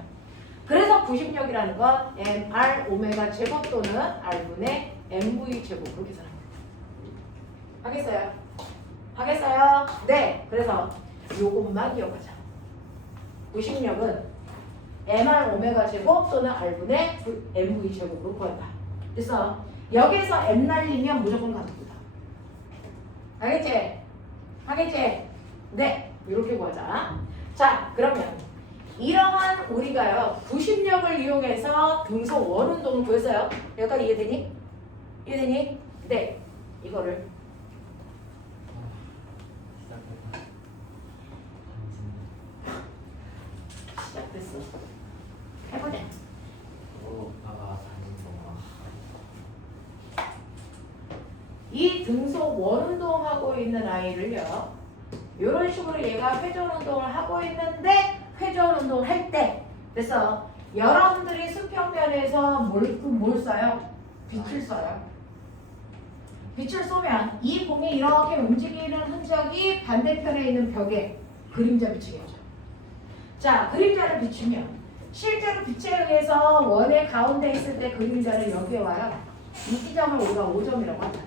그래서 구심력이라는 건 mr 오메가 제곱 또는 r분의 mv 제곱으로 계산합니다. 하겠어요? 하겠어요? 네. 그래서 요것만 기억하자. 구심력은 mr 오메가 제곱 또는 r분의 mv 제곱으로 구한다. 그래서 여기에서 m 날리면 무조건 가능합니다. 알겠지? 알겠지? 네, 이렇게 구하자. 자, 그러면 이러한 우리가요 구심력을 이용해서 등속 원운동을 구했어요. 여기까지 이해되니? 이해되니? 네, 이거를 시작됐어. 해보자. 오빠가 다닌 이 등속 원운동하고 있는 아이를요 이런 식으로 얘가 회전운동을 하고 있는데 회전운동을 할 때 그래서 여러분들이 수평면에서 뭘 써요? 빛을 써요. 빛을 쏘면 이 공이 이렇게 움직이는 흔적이 반대편에 있는 벽에 그림자 비치게 하죠. 자, 그림자를 비추면 실제로 빛에 의해서 원의 가운데 있을 때 그림자는 여기에 와요. 이 지점을 우리가 5점이라고 하죠.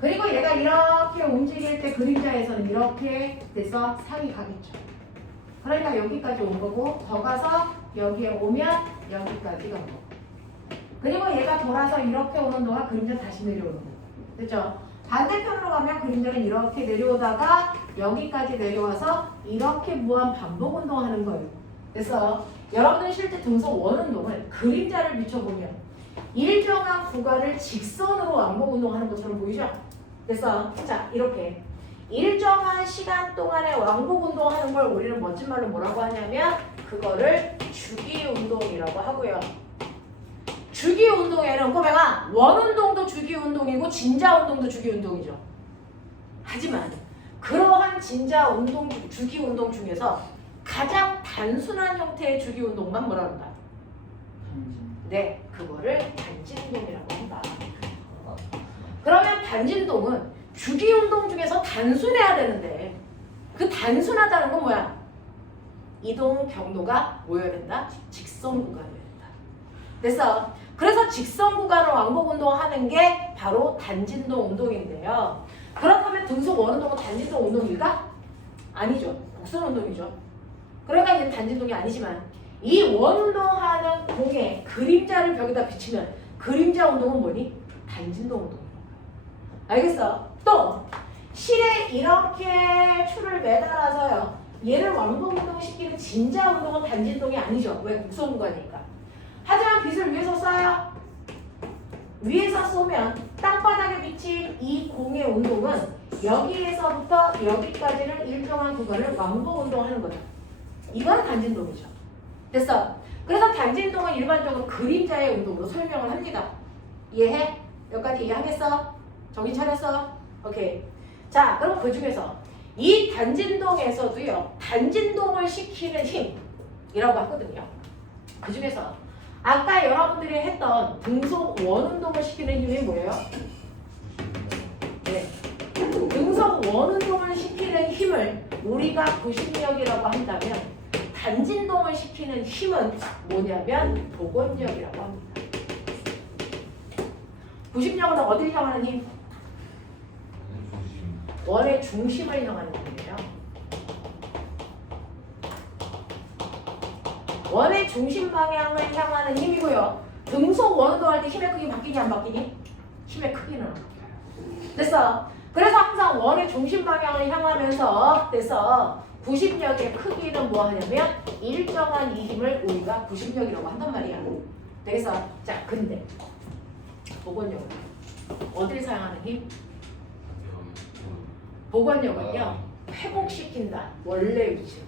그리고 얘가 이렇게 움직일 때 그림자에서는 이렇게 돼서 상이 가겠죠. 그러니까 여기까지 온 거고 더 가서 여기에 오면 여기까지가 온 거고 그리고 얘가 돌아서 이렇게 오는 동안 그림자 다시 내려오는 거고 그렇죠? 반대편으로 가면 그림자는 이렇게 내려오다가 여기까지 내려와서 이렇게 무한 반복 운동하는 거예요. 그래서 여러분들 실제 등속 원운동을 그림자를 비춰보면 일정한 구간을 직선으로 왕복 운동하는 것처럼 보이죠? 그래서 자 이렇게 일정한 시간 동안에 왕복 운동하는 걸 우리는 멋진 말로 뭐라고 하냐면 그거를 주기 운동이라고 하고요. 주기 운동에는 꼬맹아 원운동도 주기 운동이고 진자 운동도 주기 운동이죠. 하지만 그러한 진자 운동, 주기 운동 중에서 가장 단순한 형태의 주기 운동만 뭐라 한다? 네, 그거를 단진동이라고 한다. 그러면 단진동은 주기 운동 중에서 단순해야 되는데 그 단순하다는 건 뭐야? 이동 경로가 뭐여야 된다? 직선 구간이어야 된다. 그래서 직선 구간을 왕복 운동하는 게 바로 단진동 운동인데요. 그렇다면 등속 원운동은 단진동 운동일까? 아니죠. 곡선 운동이죠. 그러니까 이제 단진동이 아니지만 이 원운동하는 공에 그림자를 벽에다 비치면 그림자 운동은 뭐니? 단진동 운동인 거야. 알겠어? 또 실에 이렇게 추를 매달아서요. 얘를 왕복 운동시키는 진자 운동은 단진동이 아니죠. 왜? 곡선 구간이니까. 하지만 빛을 위에서 쏴요. 위에서 쏘면 땅바닥에 비친 이 공의 운동은 여기에서부터 여기까지를 일정한 구간을 왕복 운동하는 거죠. 이건 단진동이죠. 됐어? 그래서 단진동은 일반적으로 그림자의 운동으로 설명을 합니다. 이해해? 여기까지 이해하겠어? 정신 차렸어? 오케이. 자, 그럼 그 중에서 이 단진동에서도요, 단진동을 시키는 힘이라고 하거든요. 그 중에서 아까 여러분들이 했던 등속 원운동을 시키는 힘이 뭐예요? 네. 등속 원운동을 시키는 힘을 우리가 구심력이라고 한다면 단진동을 시키는 힘은 뭐냐면 복원력이라고 합니다. 구심력은 어디를 향하는 힘? 원의 중심을 향하는 힘이에요. 원의 중심 방향을 향하는 힘이고요. 등속 원운동 할 때 힘의 크기 바뀌니 안 바뀌니? 힘의 크기는 안 바뀌어요. 됐어? 그래서 항상 원의 중심 방향을 향하면서 됐어? 구심력의 크기는 뭐 하냐면 일정한 이 힘을 우리가 구심력이라고 한단 말이야. 그래서 자 근데 복원력은 어디를 사용하는 힘? 복원력은요 회복시킨다. 원래 위치로.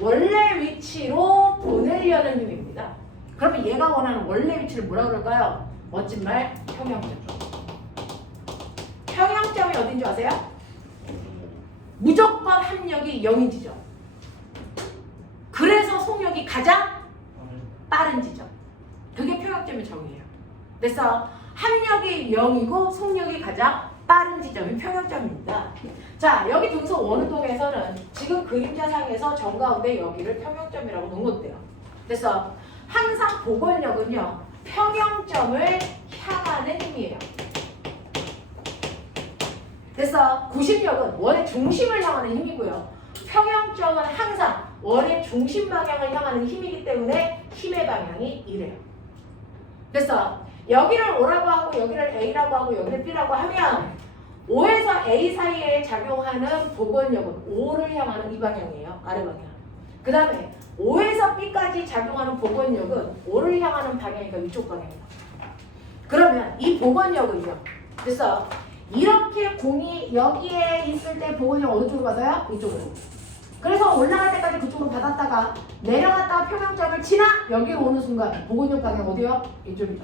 원래 위치로 보내려는 힘입니다. 그러면 얘가 원하는 원래 위치를 뭐라 그럴까요? 멋진 말 평형점. 평형점이 어딘 줄 아세요? 무조건 합력이 0인 지점. 그래서 속력이 가장 빠른 지점. 그게 평형점의 정의예요. 그래서 합력이 0이고 속력이 가장 빠른 지점이 평형점입니다. 자, 여기 등속 원운동에서는 지금 그림자상에서 정가운데 여기를 평형점이라고 놓은 건데요. 그래서 항상 복원력은요 평형점을 향하는 힘이에요. 그래서 구심력은 원의 중심을 향하는 힘이고요. 평형점은 항상 원의 중심 방향을 향하는 힘이기 때문에 힘의 방향이 이래요. 그래서 여기를 O라고 하고 여기를 A라고 하고 여기를 B라고 하면 O에서 A 사이에 작용하는 복원력은 O를 향하는 이 방향이에요. 아래 방향. 그 다음에 O에서 B까지 작용하는 복원력은 O를 향하는 방향이니까 이쪽 방향이에요. 그러면 이 복원력은요. 그래서 이렇게 공이 여기에 있을 때 복원력 어느 쪽으로 받아요? 이쪽으로. 그래서 올라갈 때까지 그쪽으로 받았다가 내려갔다가 평형점을 지나 여기로 오는 순간 복원력 방향 어디요? 이쪽이죠.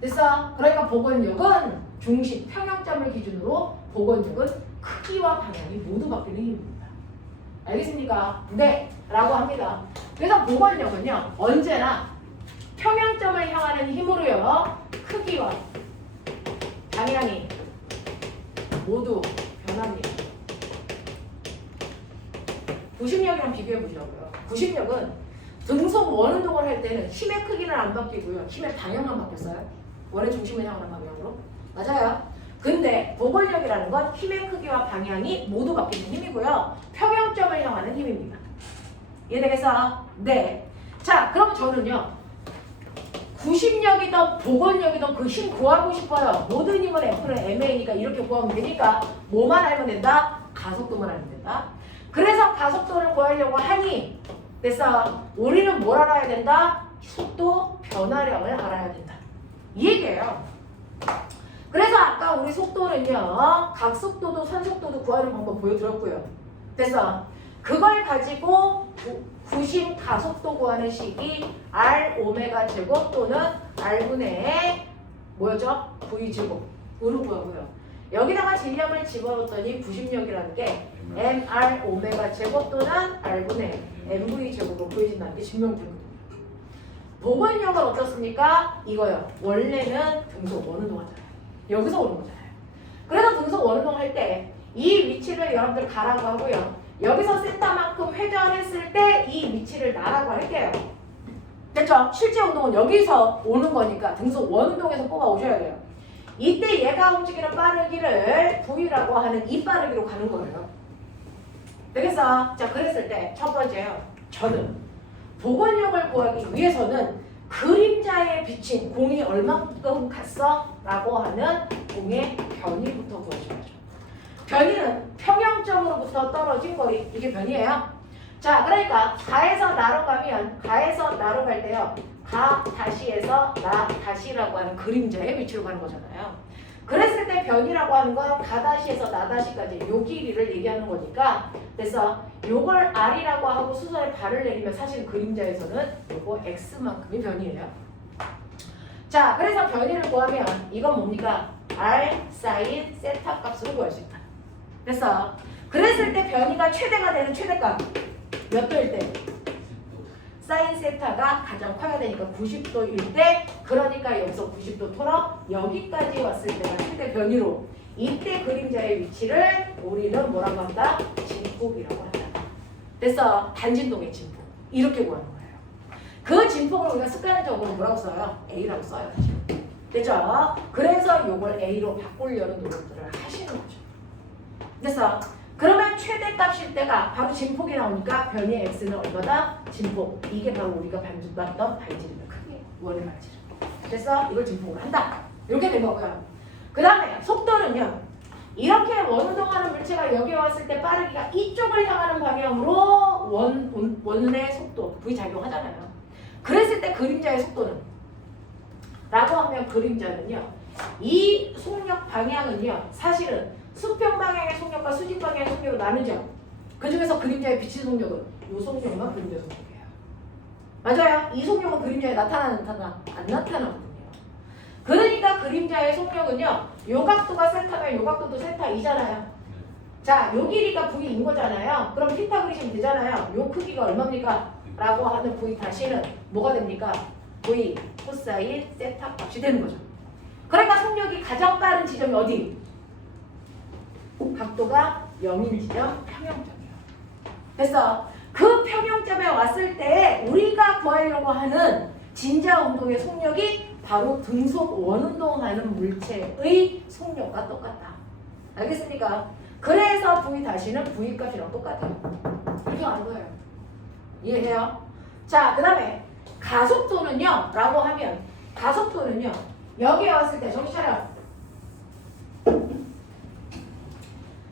됐어? 그러니까 복원력은 중심, 평형점을 기준으로 복원력은 크기와 방향이 모두 바뀌는 힘입니다. 알겠습니까? 네, 라고 합니다. 그래서 복원력은요, 언제나 평형점을 향하는 힘으로요, 크기와 방향이 모두 변합니다. 구심력이랑 비교해 보시라고요. 구심력은 등속 원운동을 할 때는 힘의 크기는 안 바뀌고요, 힘의 방향만 바뀌었어요. 원의 중심을 향하는 방향으로. 맞아요. 근데 복원력이라는 건 힘의 크기와 방향이 모두 바뀌는 힘이고요, 평형점을 향하는 힘입니다. 이해되겠어? 네. 자, 그럼 저는요, 구심력이든 복원력이든 그 힘 구하고 싶어요. 모든 힘은 F는 MA니까 이렇게 구하면 되니까 뭐만 알면 된다? 가속도만 알면 된다. 그래서 가속도를 구하려고 하니 됐어. 우리는 뭘 알아야 된다? 속도 변화량을 알아야 된다. 이 얘기예요. 그래서 아까 우리 속도는요, 각속도도 산속도도 구하는 방법 보여드렸고요. 됐어. 그걸 가지고 구심 가속도 구하는 식이 R 오메가 제곱 또는 R분의 뭐였죠? V 제곱으로 구하고요. 여기다가 질량을 집어넣었더니 구심력이라는 게 MR 오메가 제곱 또는 R분의 MV 제곱으로 보여진다는 게 증명되거든요. 복원력은 어떻습니까? 이거요. 원래는 등속 원운동하잖아요. 여기서 오는 거잖아요. 그래서 등속 원운동 할 때 이 위치를 여러분들 가라고 하고요. 여기서 센터만큼 회전했을 때 이 위치를 나라고 할게요. 됐죠? 실제 운동은 여기서 오는 거니까 등속 원운동에서 뽑아 오셔야 돼요. 이때 얘가 움직이는 빠르기를 V라고 하는 이 빠르기로 가는 거예요. 되겠어? 자, 그랬을 때 첫 번째요. 저는 복원력을 구하기 위해서는 그림자에 비친 공이 얼마큼 갔어? 라고 하는 공의 변이부터 구하셔야죠. 변이는 평형점으로부터 떨어진 거리, 이게 변이에요. 자, 그러니까 가에서 나로 가면 가에서 나로 갈 때요, 가 다시에서 나 다시라고 하는 그림자의 위치로 가는 거잖아요. 그랬을 때 변이라고 하는 건 가 다시에서 나 다시까지 요 길이를 얘기하는 거니까, 그래서 요걸 R이라고 하고 수선에 발을 내리면 사실 그림자에서는 요거 X만큼이 변이에요. 자, 그래서 변이를 구하면 이건 뭡니까? R 사인 세타 값으로 구할 수 있다. 됐어. 그랬을 때 변이가 최대가 되는 최대값 몇 도일 때? 사인 세타가 가장 커야 되니까 90도일 때, 그러니까 여기서 90도 털어 여기까지 왔을 때가 최대 변이로, 이때 그림자의 위치를 우리는 뭐라고 한다? 진폭이라고 한다. 됐어. 단진동의 진폭. 이렇게 구하는 거예요. 그 진폭을 우리가 습관적으로 뭐라고 써요? A라고 써요. 됐죠? 그래서 요걸 A로 바꾸려는 노력들을 하시는 거죠. 됐어. 그러면 최대값일 때가 바로 진폭이 나오니까 변이의 x는 얼마다? 진폭. 이게 바로 우리가 봤던 발질의 크기예요. 원의 발질. 됐어? 이걸 진폭을 한다. 이렇게 된 거고요. 그 다음에 속도는요, 이렇게 원운동하는 물체가 여기 왔을 때 빠르기가 이쪽을 향하는 방향으로 원의 속도 V 작용하잖아요. 그랬을 때 그림자의 속도는 라고 하면 그림자는요, 이 속력 방향은요, 사실은 수평 방향의 속력과 수직 방향의 속력으로 나누죠. 그 중에서 그림자에 비친 속력은 이 속력만 그림자 속력이에요. 맞아요. 이 속력은 그림자에 나타나는 안 나타나거든요. 그러니까 그림자의 속력은요, 요 각도가 세타면 요 각도도 세타이잖아요. 자, 요 길이가 V인 거잖아요. 그럼 θ 그리시면 되잖아요. 요 크기가 얼마입니까? 라고 하는 V 다시는 뭐가 됩니까? V 코사인 세타 값이 되는 거죠. 그러니까 속력이 가장 빠른 지점이 어디? 각도가 0인 지점 평형점이에요. 됐어. 그 평형점에 왔을 때 우리가 구하려고 하는 진자 운동의 속력이 바로 등속 원운동하는 물체의 속력과 똑같다. 알겠습니까? 그래서 V 다시는 V 값이랑 똑같아요. 가는 거예요. 이해해요? 자, 그 다음에 가속도는요 라고 하면 가속도는요 여기에 왔을 때 정신 차려.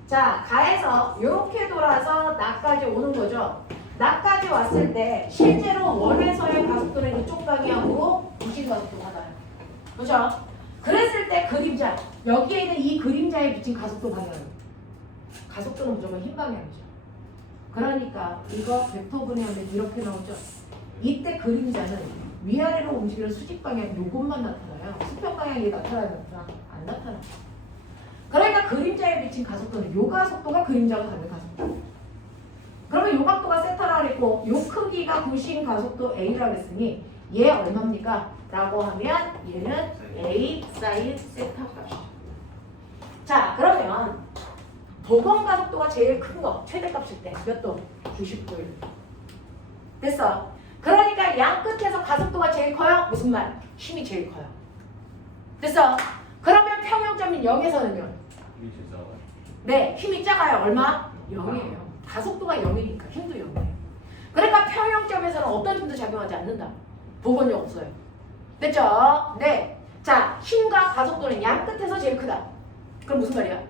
자, 가에서 이렇게 돌아서 나까지 오는 거죠. 나까지 왔을 때 실제로 원에서의 가속도는 이쪽 방향으로 부신 가속도가 나요. 그렇죠? 그랬을 때 그림자, 여기에 있는 이 그림자에 비친 가속도 방향은 가속도는 무조건 흰 방향이죠. 그러니까 이거 벡터분해하면 이렇게 나오죠. 이때 그림자는 위아래로 움직이는 수직 방향 요것만 나타나요. 수평 방향이 나타나요? 안 나타나요. 그러니까 그림자에 비친 가속도는 요 가속도가 그림자가 가는 가속도. 그러면 요 각도가 세타라 그랬고 요 크기가 구신 가속도 A라고 했으니 얘 얼마입니까? 라고 하면 얘는 A 사인 세타 값이죠. 자, 그러면 도건 가속도가 제일 큰 거 최대값일 때 몇 도? 90도. 됐어. 그러니까 양 끝에서 가속도가 제일 커요? 무슨 말? 힘이 제일 커요. 됐어. 그러면 평형점인 0에서는요? 이게 진짜 네, 힘이 작아요. 얼마? 0이에요. 가속도가 0이니까 힘도 0이에요. 그러니까 평형점에서는 어떤 힘도 작용하지 않는다. 보건력 없어요. 됐죠? 네. 자, 힘과 가속도는 양 끝에서 제일 크다. 그럼 무슨 말이야?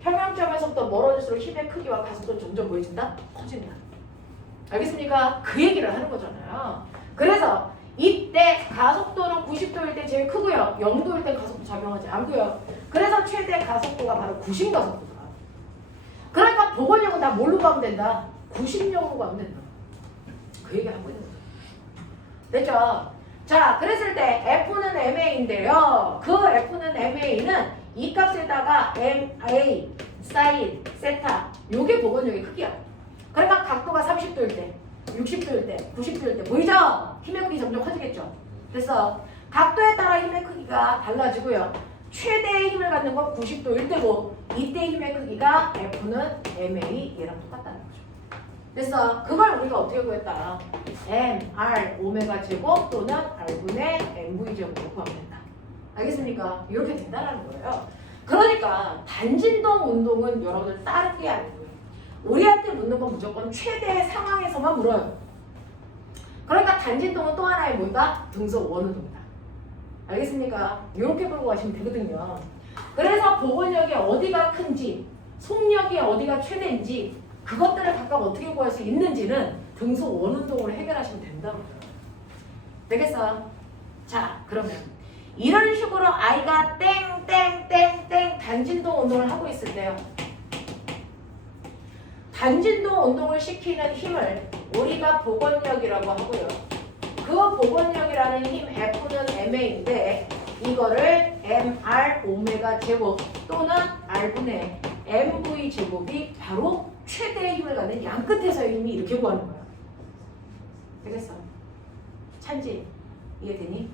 평형점에서부터 멀어질수록 힘의 크기와 가속도는 점점 보여진다? 커진다. 알겠습니까? 그 얘기를 하는 거잖아요. 그래서 이때 가속도는 90도일 때 제일 크고요. 0도일 때 가속도 작용하지 않고요. 그래서 최대 가속도가 바로 구신 가속도다. 그러니까 보건력은 다 뭘로 가면 된다? 구신력으로 가면 된다. 그 얘기 하고 있는 거죠. 됐죠? 자, 그랬을 때 F는 MA인데요. 그 F는 MA는 이 값에다가 MA, 사인, 세타 요게 보건력의 크기야. 그러니까 각도가 30도일 때, 60도일 때, 90도일 때 보이죠? 힘의 크기 점점 커지겠죠? 그래서 각도에 따라 힘의 크기가 달라지고요. 최대의 힘을 갖는 건 90도일 때고 이때 힘의 크기가 F는 MA 얘랑 똑같다는 거죠. 그래서 그걸 우리가 어떻게 구했다? M, R, 오메가 제곱 또는 R분의 MV 제곱으로 구하면 된다. 알겠습니까? 이렇게 된다는 거예요. 그러니까 단진동 운동은 여러분들 다른 게 아니고요. 우리한테 묻는 건 무조건 최대의 상황에서만 물어요. 그러니까 단진동은 또 하나의 뭐다? 등속 원운동이다. 알겠습니까? 이렇게 보고 가시면 되거든요. 그래서 보건력이 어디가 큰지, 속력이 어디가 최대인지 그것들을 각각 어떻게 구할 수 있는지는 등속 원운동으로 해결하시면 된다고. 되겠어? 자, 그러면 이런 식으로 아이가 땡땡땡땡 단진동 운동을 하고 있을 때요. 단진동 운동을 시키는 힘을 우리가 보건력이라고 하고요. 그 보건력이라는 힘 F는 MA인데 이거를 MR 오메가 제곱 또는 R분의 MV 제곱이 바로 최대의 힘을 갖는 양 끝에서의 힘이 이렇게 구하는 거야. 되겠어? 찬지 이해되니?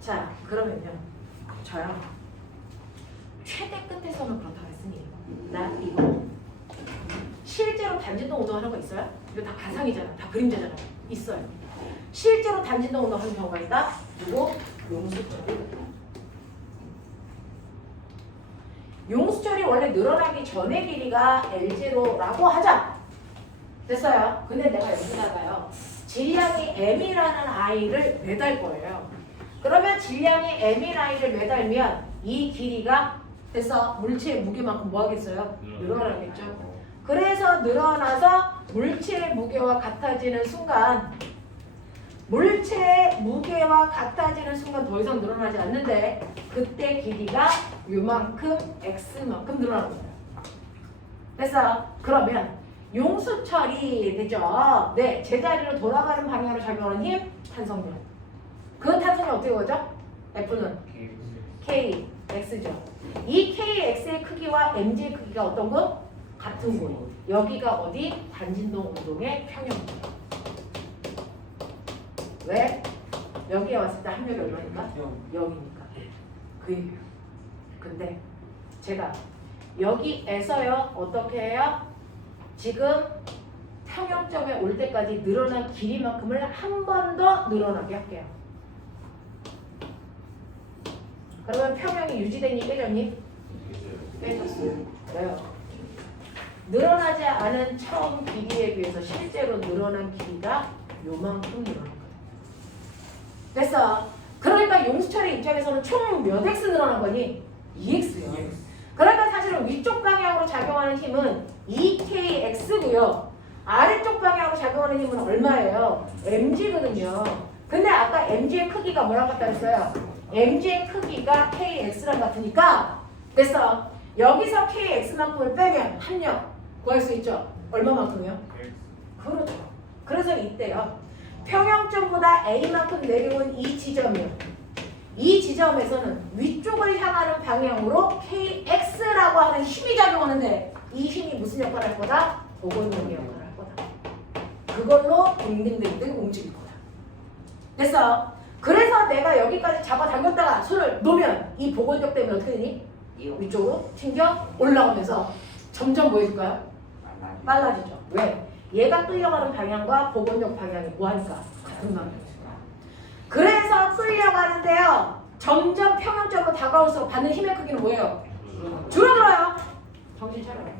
자, 그러면요. 저요. 최대 끝에서는 그렇다고 했으니 나 이거 실제로 단진동 운동하는 거 있어요? 이거 다 가상이잖아. 다 그림자잖아. 있어요. 실제로 단진동 운동하는 경우가 있다. 그리고 용수철이. 용수철이 원래 늘어나기 전의 길이가 L0라고 하자. 됐어요. 근데 내가 여기다가요. 질량이 M이라는 아이를 매달 거예요. 그러면 질량이 M인 아이를 매달면 이 길이가 됐어. 물체의 무게만큼 뭐 하겠어요? 늘어나겠죠. 그래서 늘어나서 물체의 무게와 같아지는 순간 물체의 무게와 같아지는 순간 더 이상 늘어나지 않는데 그때 길이가 요만큼 X만큼 늘어나는 거예요. 됐어? 그러면 용수철이 되죠? 네, 제자리로 돌아가는 방향으로 작용하는 힘, 탄성력. 그 탄성력 어떻게 보죠? F는 K, X죠. 이 KX의 크기와 MG의 크기가 어떤 거? 같은 거. 여기가 어디? 단진동 운동의 평형입니다. 왜? 여기에 왔을 때 합력이 얼마니까? 0이니까. 그 얘기예요. 근데 제가 여기에서요 어떻게 해요? 지금 평형점에 올 때까지 늘어난 길이만큼을 한 번 더 늘어나게 할게요. 그러면 평형이 유지되니 깨졌니? 깨졌어요. 왜요? 늘어나지 않은 처음 길이에 비해서 실제로 늘어난 길이가 요만큼 늘어난 거예요. 됐어. 그러니까 용수철의 입장에서는 총 몇 x 늘어난 거니? 2x요. 그러니까 사실은 위쪽 방향으로 작용하는 힘은 2kx고요. 아래쪽 방향으로 작용하는 힘은 얼마예요? mg거든요. 근데 아까 mg의 크기가 뭐랑 같다 했어요? mg의 크기가 kx랑 같으니까 됐어. 여기서 kx만큼을 빼면 합력 구할 수 있죠? 얼마만큼이요? 그렇죠. 그래서 이때요. 평형점보다 a만큼 내려온 이 지점이요. 이 지점에서는 위쪽을 향하는 방향으로 kx라고 하는 힘이 작용하는데 이 힘이 무슨 역할을 할 거다? 보건력의 역할을 할 거다. 그걸로 딩딩딩딩 움직일 거다. 됐어. 그래서 내가 여기까지 잡아당겼다가 손을 놓으면 이 보건력 때문에 어떻게 되니? 위쪽으로 튕겨 올라오면서 점점 뭐 해줄까요? 빨라지죠. 왜? 얘가 끌려가는 방향과 보건력 방향이 뭐하니까? 같은 방향이니까. 그래서 끌려가는데요. 점점 평형점으로 다가올수록 받는 힘의 크기는 뭐예요? 줄어들어요. 정신 차려요.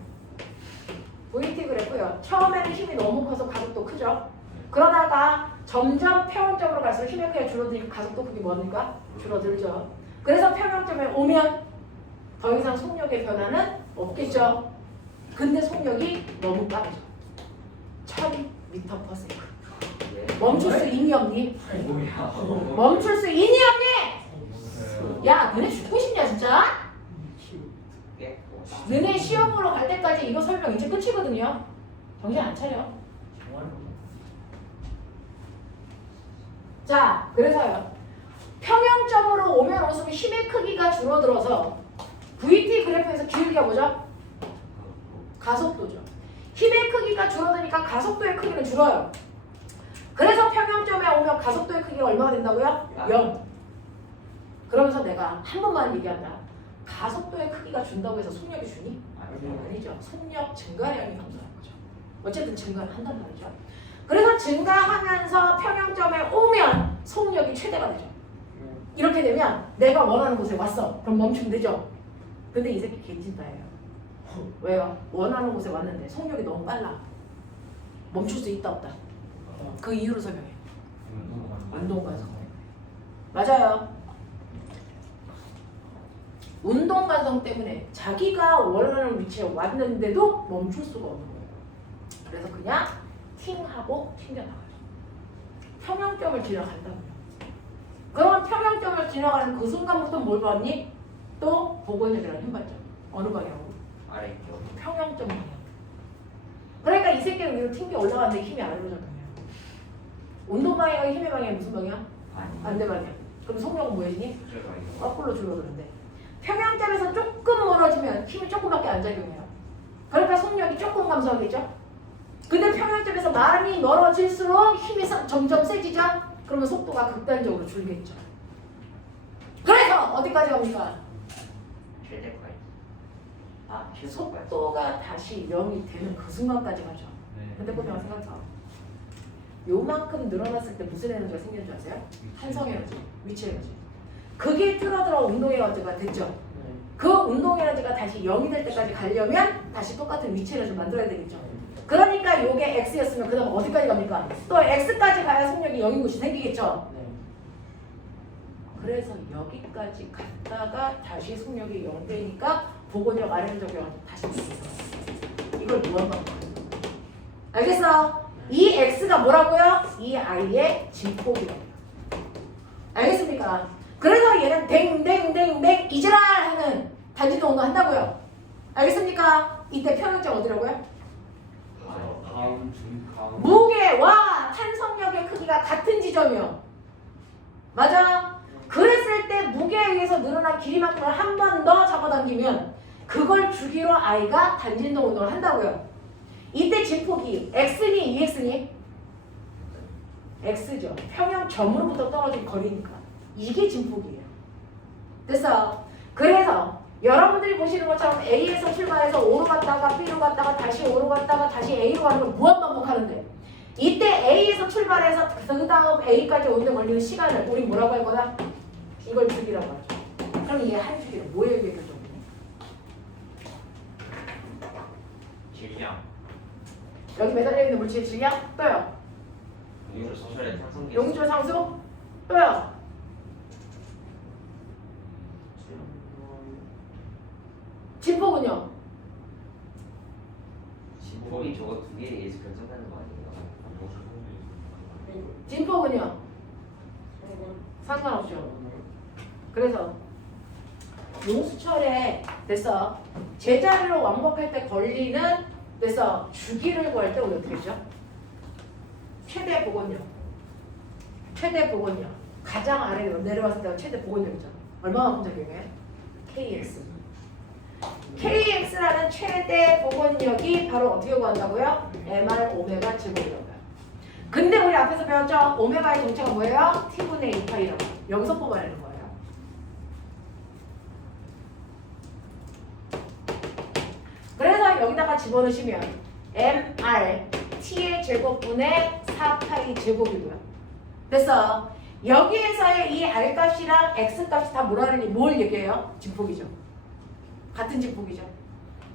VT 그랬고요. 처음에는 힘이 너무 커서 가속도 크죠. 그러다가 점점 평형점으로 갈수록 힘의 크기가 줄어드니까 가속도 크기 뭡니까? 줄어들죠. 그래서 평형점에 오면 더 이상 속력의 변화는 없겠죠. 근데 속력이 너무 빠르죠. 1000m/s. 멈출 수 있니 없니? 멈출 수 있니 없니? 야, 너네 죽고 싶냐 진짜? 너네 시험 보러 갈 때까지 이거 설명 이제 끝이거든요. 정신 안 차려. 자, 그래서요. 평형점으로 오면 올수록 힘의 크기가 줄어들어서 VT 그래프에서 기울기가 뭐죠? 가속도죠. 힘의 크기가 줄어드니까 가속도의 크기는 줄어요. 그래서 평형점에 오면 가속도의 크기가 얼마가 된다고요? 0. 그러면서 내가 한 번만 얘기한다. 가속도의 크기가 준다고 해서 속력이 주니? 아니죠. 속력 증가량이 감소하는 거죠. 어쨌든 증가를 한단 말이죠. 그래서 증가하면서 평형점에 오면 속력이 최대가 되죠. 이렇게 되면 내가 원하는 곳에 왔어. 그럼 멈추면 되죠. 근데 이 새끼 개찐따예요. 왜요? 원하는 곳에 왔는데 속력이 너무 빨라. 멈출 수 있다 없다. 그 이유를 설명해. 운동관성. 맞아요. 운동관성 때문에 자기가 원하는 위치에 왔는데도 멈출 수가 없는 거예요. 그래서 그냥 팅하고 튕겨나가요. 평형점을 지나간다고요. 그럼 평형점을 지나가는 그 순간부터 뭘 받니? 또 보건력이라는 힘 받죠. 어느 방향으로? 아래 평형점 방향. 그러니까 이 새끼는 위로 튕겨 올라가는데 힘이 아래로 작용해요. 운동 방향과 힘의 방향이 무슨 방향? 반대 방향. 그럼 속력은 뭐였니? 거꾸로 줄어드는데 평형점에서 조금 멀어지면 힘이 조금밖에 안 작용해요. 그러니까 속력이 조금 감소하겠죠? 근데 평형점에서 많이 멀어질수록 힘이 점점 세지죠? 그러면 속도가 극단적으로 줄겠죠. 그래서 어디까지 갑니까? 최대까지. 속도가 다시 0이 되는 그 순간까지 가죠. 근데 꼭 생각해봐. 요만큼 늘어났을 때 무슨 에너지가 생기는 줄 아세요? 한성 에너지, 위치 에너지. 그게 줄어들어 운동 에너지가 됐죠. 그 운동 에너지가 다시 0이 될 때까지 가려면 다시 똑같은 위치 에너지를 만들어야 되겠죠. 그러니까 요게 x였으면 그 다음 어디까지 갑니까? 또 x까지 가야 속력이 0인 곳이 생기겠죠. 그래서 여기까지 갔다가 다시 속력이 0 되니까 보건력 아래적용 다시 생겨요. 이걸 무한반복. 알겠어? 이 x가 뭐라고요? 이 i의 진폭이라고요. 알겠습니까? 그래서 얘는 댕댕댕댕 이지랄 하는 단지도 운동 한다고요. 알겠습니까? 이때 평형점 어디라고요? 무게와 탄성력의 크기가 같은 지점이요. 맞아? 그랬을 때 무게에 의해서 늘어난 길이만큼을 한 번 더 잡아당기면 그걸 주기로 i가 단진동 운동을 한다고요. 이때 진폭이 x니 2x니? x죠. 평형점으로부터 떨어진 거리니까. 이게 진폭이에요. 됐어? 그래서 여러분들이 보시는 것처럼 A에서 출발해서 O로 갔다가 B로 갔다가 다시 O로 갔다가 다시 A로 가는 걸 무한반복하는데 이때 A에서 출발해서 그 다음 A까지 오는데 걸리는 시간을 우리 뭐라고 할 거다? 이걸 주기라고 하죠. 그럼 이게 한 주기로 뭐에 의해 결정되니? 길이야. 여기 매달려 있는 물체의 질량 또요. 용출의 탄성계 용줄 상수 또요. 진폭은요. 진폭이 저거 두 개에 의해서 결정되는 거 아니에요? 진폭은요. 상관없죠. 그래서 용수철에 됐어. 제자리로 왕복할 때 걸리는 됐어. 주기를 구할 때 우리 어떻게 했죠? 최대 복원력. 최대 복원력. 가장 아래로 내려왔을 때 최대 복원력이죠. 얼마만큼 적용해? KX. KX라는 최대 복원력이 바로 어떻게 구한다고요? MR 오메가 제곱이라고요. 근데 우리 앞에서 배웠죠? 오메가의 정체가 뭐예요? T분의 2파이라고. 여기서 뽑아내는 거예요. 그래서 여기다가 집어넣으시면 MR T의 제곱분의 4파이 제곱이고요. 됐어. 여기에서의 이 R 값이랑 X 값이 다 뭐라는 뭘 얘기해요? 진폭이죠. 같은 진폭이죠.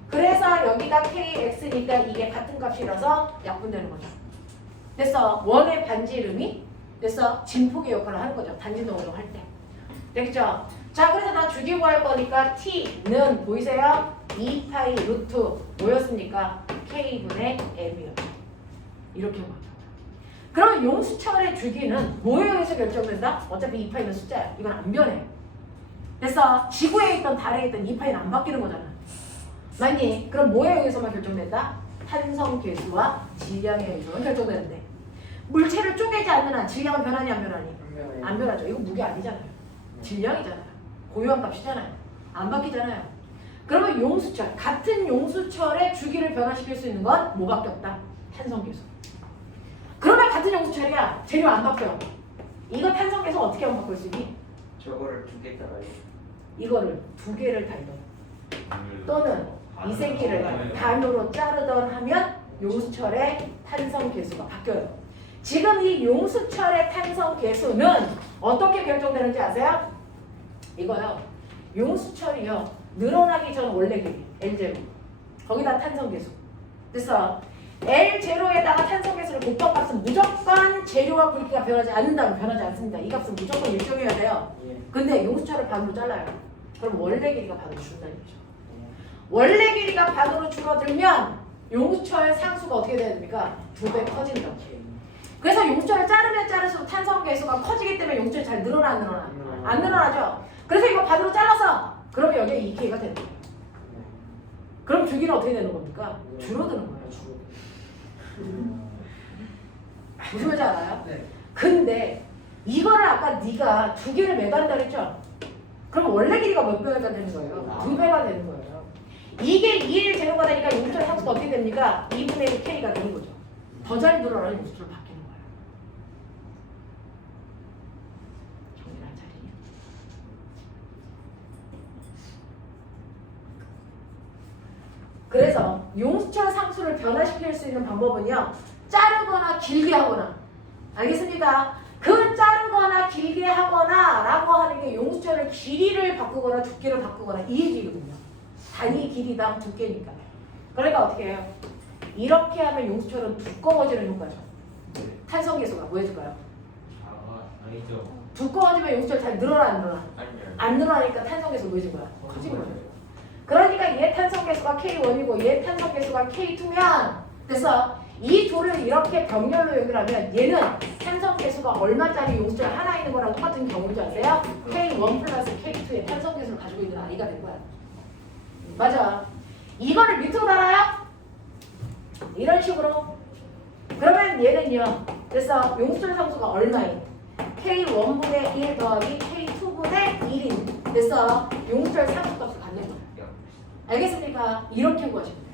그래서 여기가 KX니까 이게 같은 값이라서 약분되는 거죠. 됐어. 원의 반지 이름이 됐어. 진폭의 역할을 하는 거죠. 반지 노동을 할 때. 되겠죠? 자, 그래서 나 주기 구할 거니까 T는 보이세요? 2파이 루트 뭐였습니까? K분의 M이요. 이렇게 보죠. 그럼 용수철의 주기는 뭐에 의해서 결정된다? 어차피 2파이는 숫자야. 이건 안 변해. 됐어. 지구에 있던 달에 있던 2파이는 안 바뀌는 거잖아. 맞니? 그럼 뭐에 의해서만 결정된다? 탄성 계수와 질량에 의해서만 결정되는데 물체를 쪼개지 않는 한 질량은 변하니 안 변하니? 안 변하죠. 이거 무게 아니잖아요. 질량이잖아요. 고유한 값이잖아요. 안 바뀌잖아요. 그러면 용수철, 같은 용수철의 주기를 변화시킬 수 있는 건 뭐밖에 없다? 탄성계수. 그러면 같은 용수철이야. 재료 안 바뀌어. 이거 탄성계수 어떻게 하면 바꿀 수 있니? 저거를 두 개 따라요. 이거를 두 개를 달던 또는 이 새끼를 반으로 자르던 하면 용수철의 탄성계수가 바뀌어요. 지금 이 용수철의 탄성계수는 어떻게 결정되는지 아세요? 이거요. 용수철이요. 늘어나기 전 원래 길이 L0. 거기다 탄성계수. 그래서 L0에다가 탄성계수를 곱한 값은 무조건 재료와 굵기가 변하지 않는다면 변하지 않습니다. 이 값은 무조건 일정해야 돼요. 근데 용수철을 반으로 잘라요. 그럼 원래 길이가 반으로 줄다는 거죠. 원래 길이가 반으로 줄어들면 용수철의 상수가 어떻게 돼야 됩니까? 2배 커진다. 그래서 용수철을 자르면 자를수록 탄성계수가 커지기 때문에 용수철이 잘 늘어나 안 늘어나? 안 늘어나죠. 그래서 이거 반으로 잘라서 그러면 여기에 2K가 되는 거예요. 그럼 주기는 어떻게 되는 겁니까? 줄어드는 거예요. 무슨 말인지 알아요? 네. 근데 이거를 아까 네가 두 개를 매달린다 그랬죠? 그럼 원래 길이가 몇 배가 되는 거예요? 2배가 되는 거예요. 이게 2일 제로가 되니까 용수철 상수가 어떻게 됩니까? 2분의 1 K가 되는 거죠. 더 잘 늘어나는 용수철로 바뀌는 거예요. 정리를 한 차례냐? 그래서 용수철 상수를 변화시킬 수 있는 방법은요. 자르거나 길게 하거나. 알겠습니까? 그 자르거나 길게 하거나 라고 하는 게 용수철의 길이를 바꾸거나 두께를 바꾸거나 이 얘기거든요. 단위 길이당 두께니까. 그러니까 어떻게 해요? 이렇게 하면 용수철은 두꺼워지는 효과죠. 탄성계수가 뭐 해줄까요? 아니죠. 두꺼워지면 용수철 잘 늘어나 안 늘어나? 아니요. 안 늘어나니까 탄성계수 뭐 해준 거야? 커진 거죠. 그러니까 얘 탄성계수가 K1이고 얘 탄성계수가 K2면 됐어. 이 둘을 이렇게 병렬로 연결하면 얘는 탄성계수가 얼마짜리 용수철 하나 있는 거랑 똑같은 경우인지 아세요? K1 플러스 K2의 탄성계수를 가지고 있는 아이가 된 거야. 맞아. 이거를 밑으로 달아요? 이런 식으로. 그러면 얘는요. 됐어. 용수철 상수가 얼마인? K1분의 1 더하기 K2분의 1인. 됐어. 용수철 상수값을 갖는 거야. 알겠습니까? 이렇게 구하시면 돼요.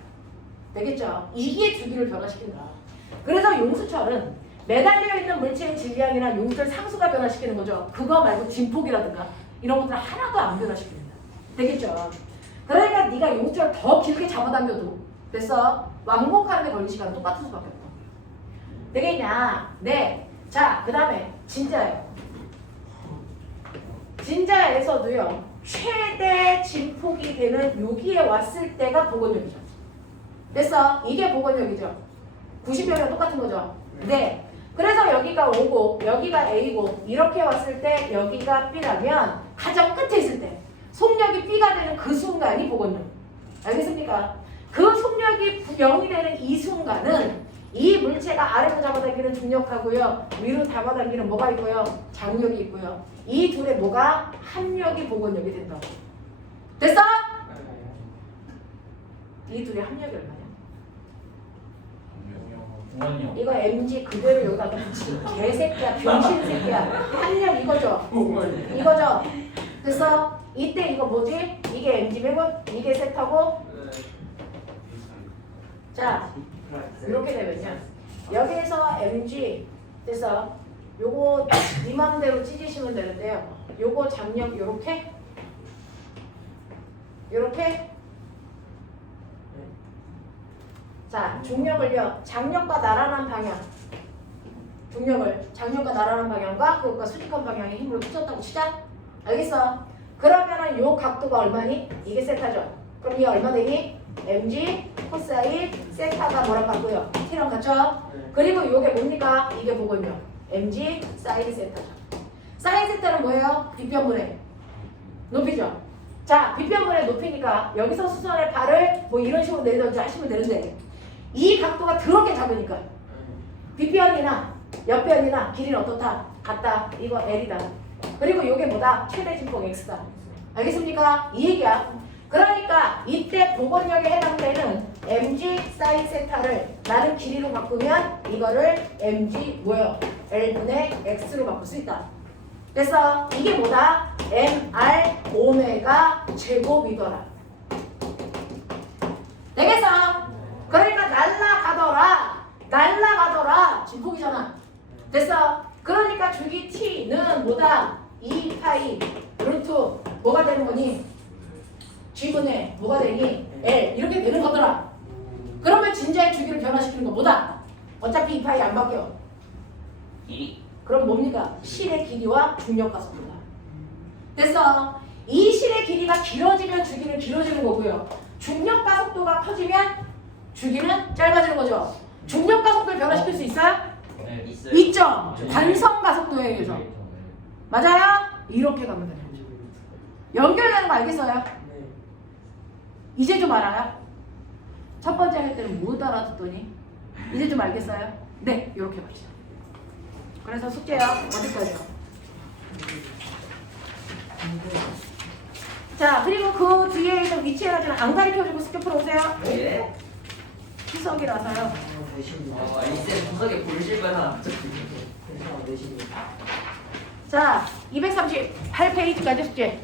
되겠죠? 이게 주기를 변화시킨다. 그래서 용수철은 매달려 있는 물체의 질량이나 용수철 상수가 변화시키는 거죠. 그거 말고 진폭이라든가 이런 것들 하나도 안 변화시킵니다. 되겠죠? 그러니까 네가 용수철 더 길게 잡아당겨도 됐어? 왕복하는 데 걸린 시간은 똑같은 수밖에 없다. 되겠냐? 네. 자, 그 다음에 진짜예요. 진짜에서도요. 최대 진폭이 되는 여기에 왔을 때가 복원력이죠. 됐어? 이게 복원력이죠. 90도랑 똑같은 거죠. 네. 그래서 여기가 O고 여기가 A고 이렇게 왔을 때 여기가 B라면 가장 끝에 있을 때 속력이 B가 되는 그 순간이 보건력. 알겠습니까? 그 속력이 0이 되는 이 순간은 이 물체가 아래로 잡아당기는 중력하고요. 위로 잡아당기는 뭐가 있고요? 장력이 있고요. 이 둘의 뭐가 합력이 보건력이 된다고. 됐어? 이 둘의 합력이 얼마냐? 공원이요. 이거 MG 그대로 여기다 붙이지. 개새끼야, 병신 새끼야. 합력 이거죠? 이거죠? 됐어? 이때 이거 뭐지? 이게 MG 매군, 이게 세타고. 자, 이렇게 되면요. 여기에서 MG 돼서 요거 이 맘대로 찢으시면 되는데요. 요거 장력 요렇게 요렇게 자, 중력을요. 장력과 나란한 방향 중력을 장력과 나란한 방향과 그것과 수직한 방향의 힘으로 찢었다고 치자. 알겠어? 그러면은 요 각도가 얼마니? 이게 세타죠. 그럼 이게 얼마 되니? mg 코사인 세타가 뭐랑 같고요? t랑 같죠? 그리고 요게 뭡니까? 이게 뭐군요? mg 사인 세타죠. 사인 세타는 뭐예요? 빗변분의 높이죠. 자, 빗변분의 높이니까 여기서 수선의 발을 뭐 이런 식으로 내던지 하시면 되는데 이 각도가 더럽게 작으니까 빗변이나 옆변이나 길이는 어떻다? 같다. 이거 L이다. 그리고 요게 뭐다? 최대 진폭 X다. 알겠습니까? 이 얘기야. 그러니까 이때 보건력에 해당되는 mg 사인 세타를 나는 길이로 바꾸면 이거를 mg 뭐요? L분의 X로 바꿀 수 있다. 그래서 이게 뭐다? mr 오메가 제곱이더라. 되겠어? 그러니까 날라가더라. 진폭이잖아. 됐어? 그러니까 주기 t는 뭐다? 2파이 루트 뭐가 되는 거니? g분의 뭐가 되니? L 이렇게 되는 거더라. 그러면 진자의 주기를 변화시키는 거 뭐다? 어차피 2파이 안 바뀌어. 길이. 그럼 뭡니까? 실의 길이와 중력 가속도다. 됐어? 이 실의 길이가 길어지면 주기는 길어지는 거고요. 중력 가속도가 커지면 주기는 짧아지는 거죠. 중력 가속도를 변화시킬 수 있어요? 네, 있어요. 있죠. 관성 가속도에 의해서. 맞아요? 이렇게 가면 되는 거죠. 연결되는 거 알겠어요? 이제 좀 알아요? 첫 번째 할 때는 못 알아듣더니 이제 좀 알겠어요? 네, 이렇게 봅시다. 그래서 숙제요. 어디까지요? 자, 그리고 그 뒤에 좀 위치해가지고 안 가르쳐주고 숙제 풀어오세요. 예? 추석이라서요. 이제 구석에 볼실만 자, 238페이지까지 숙제.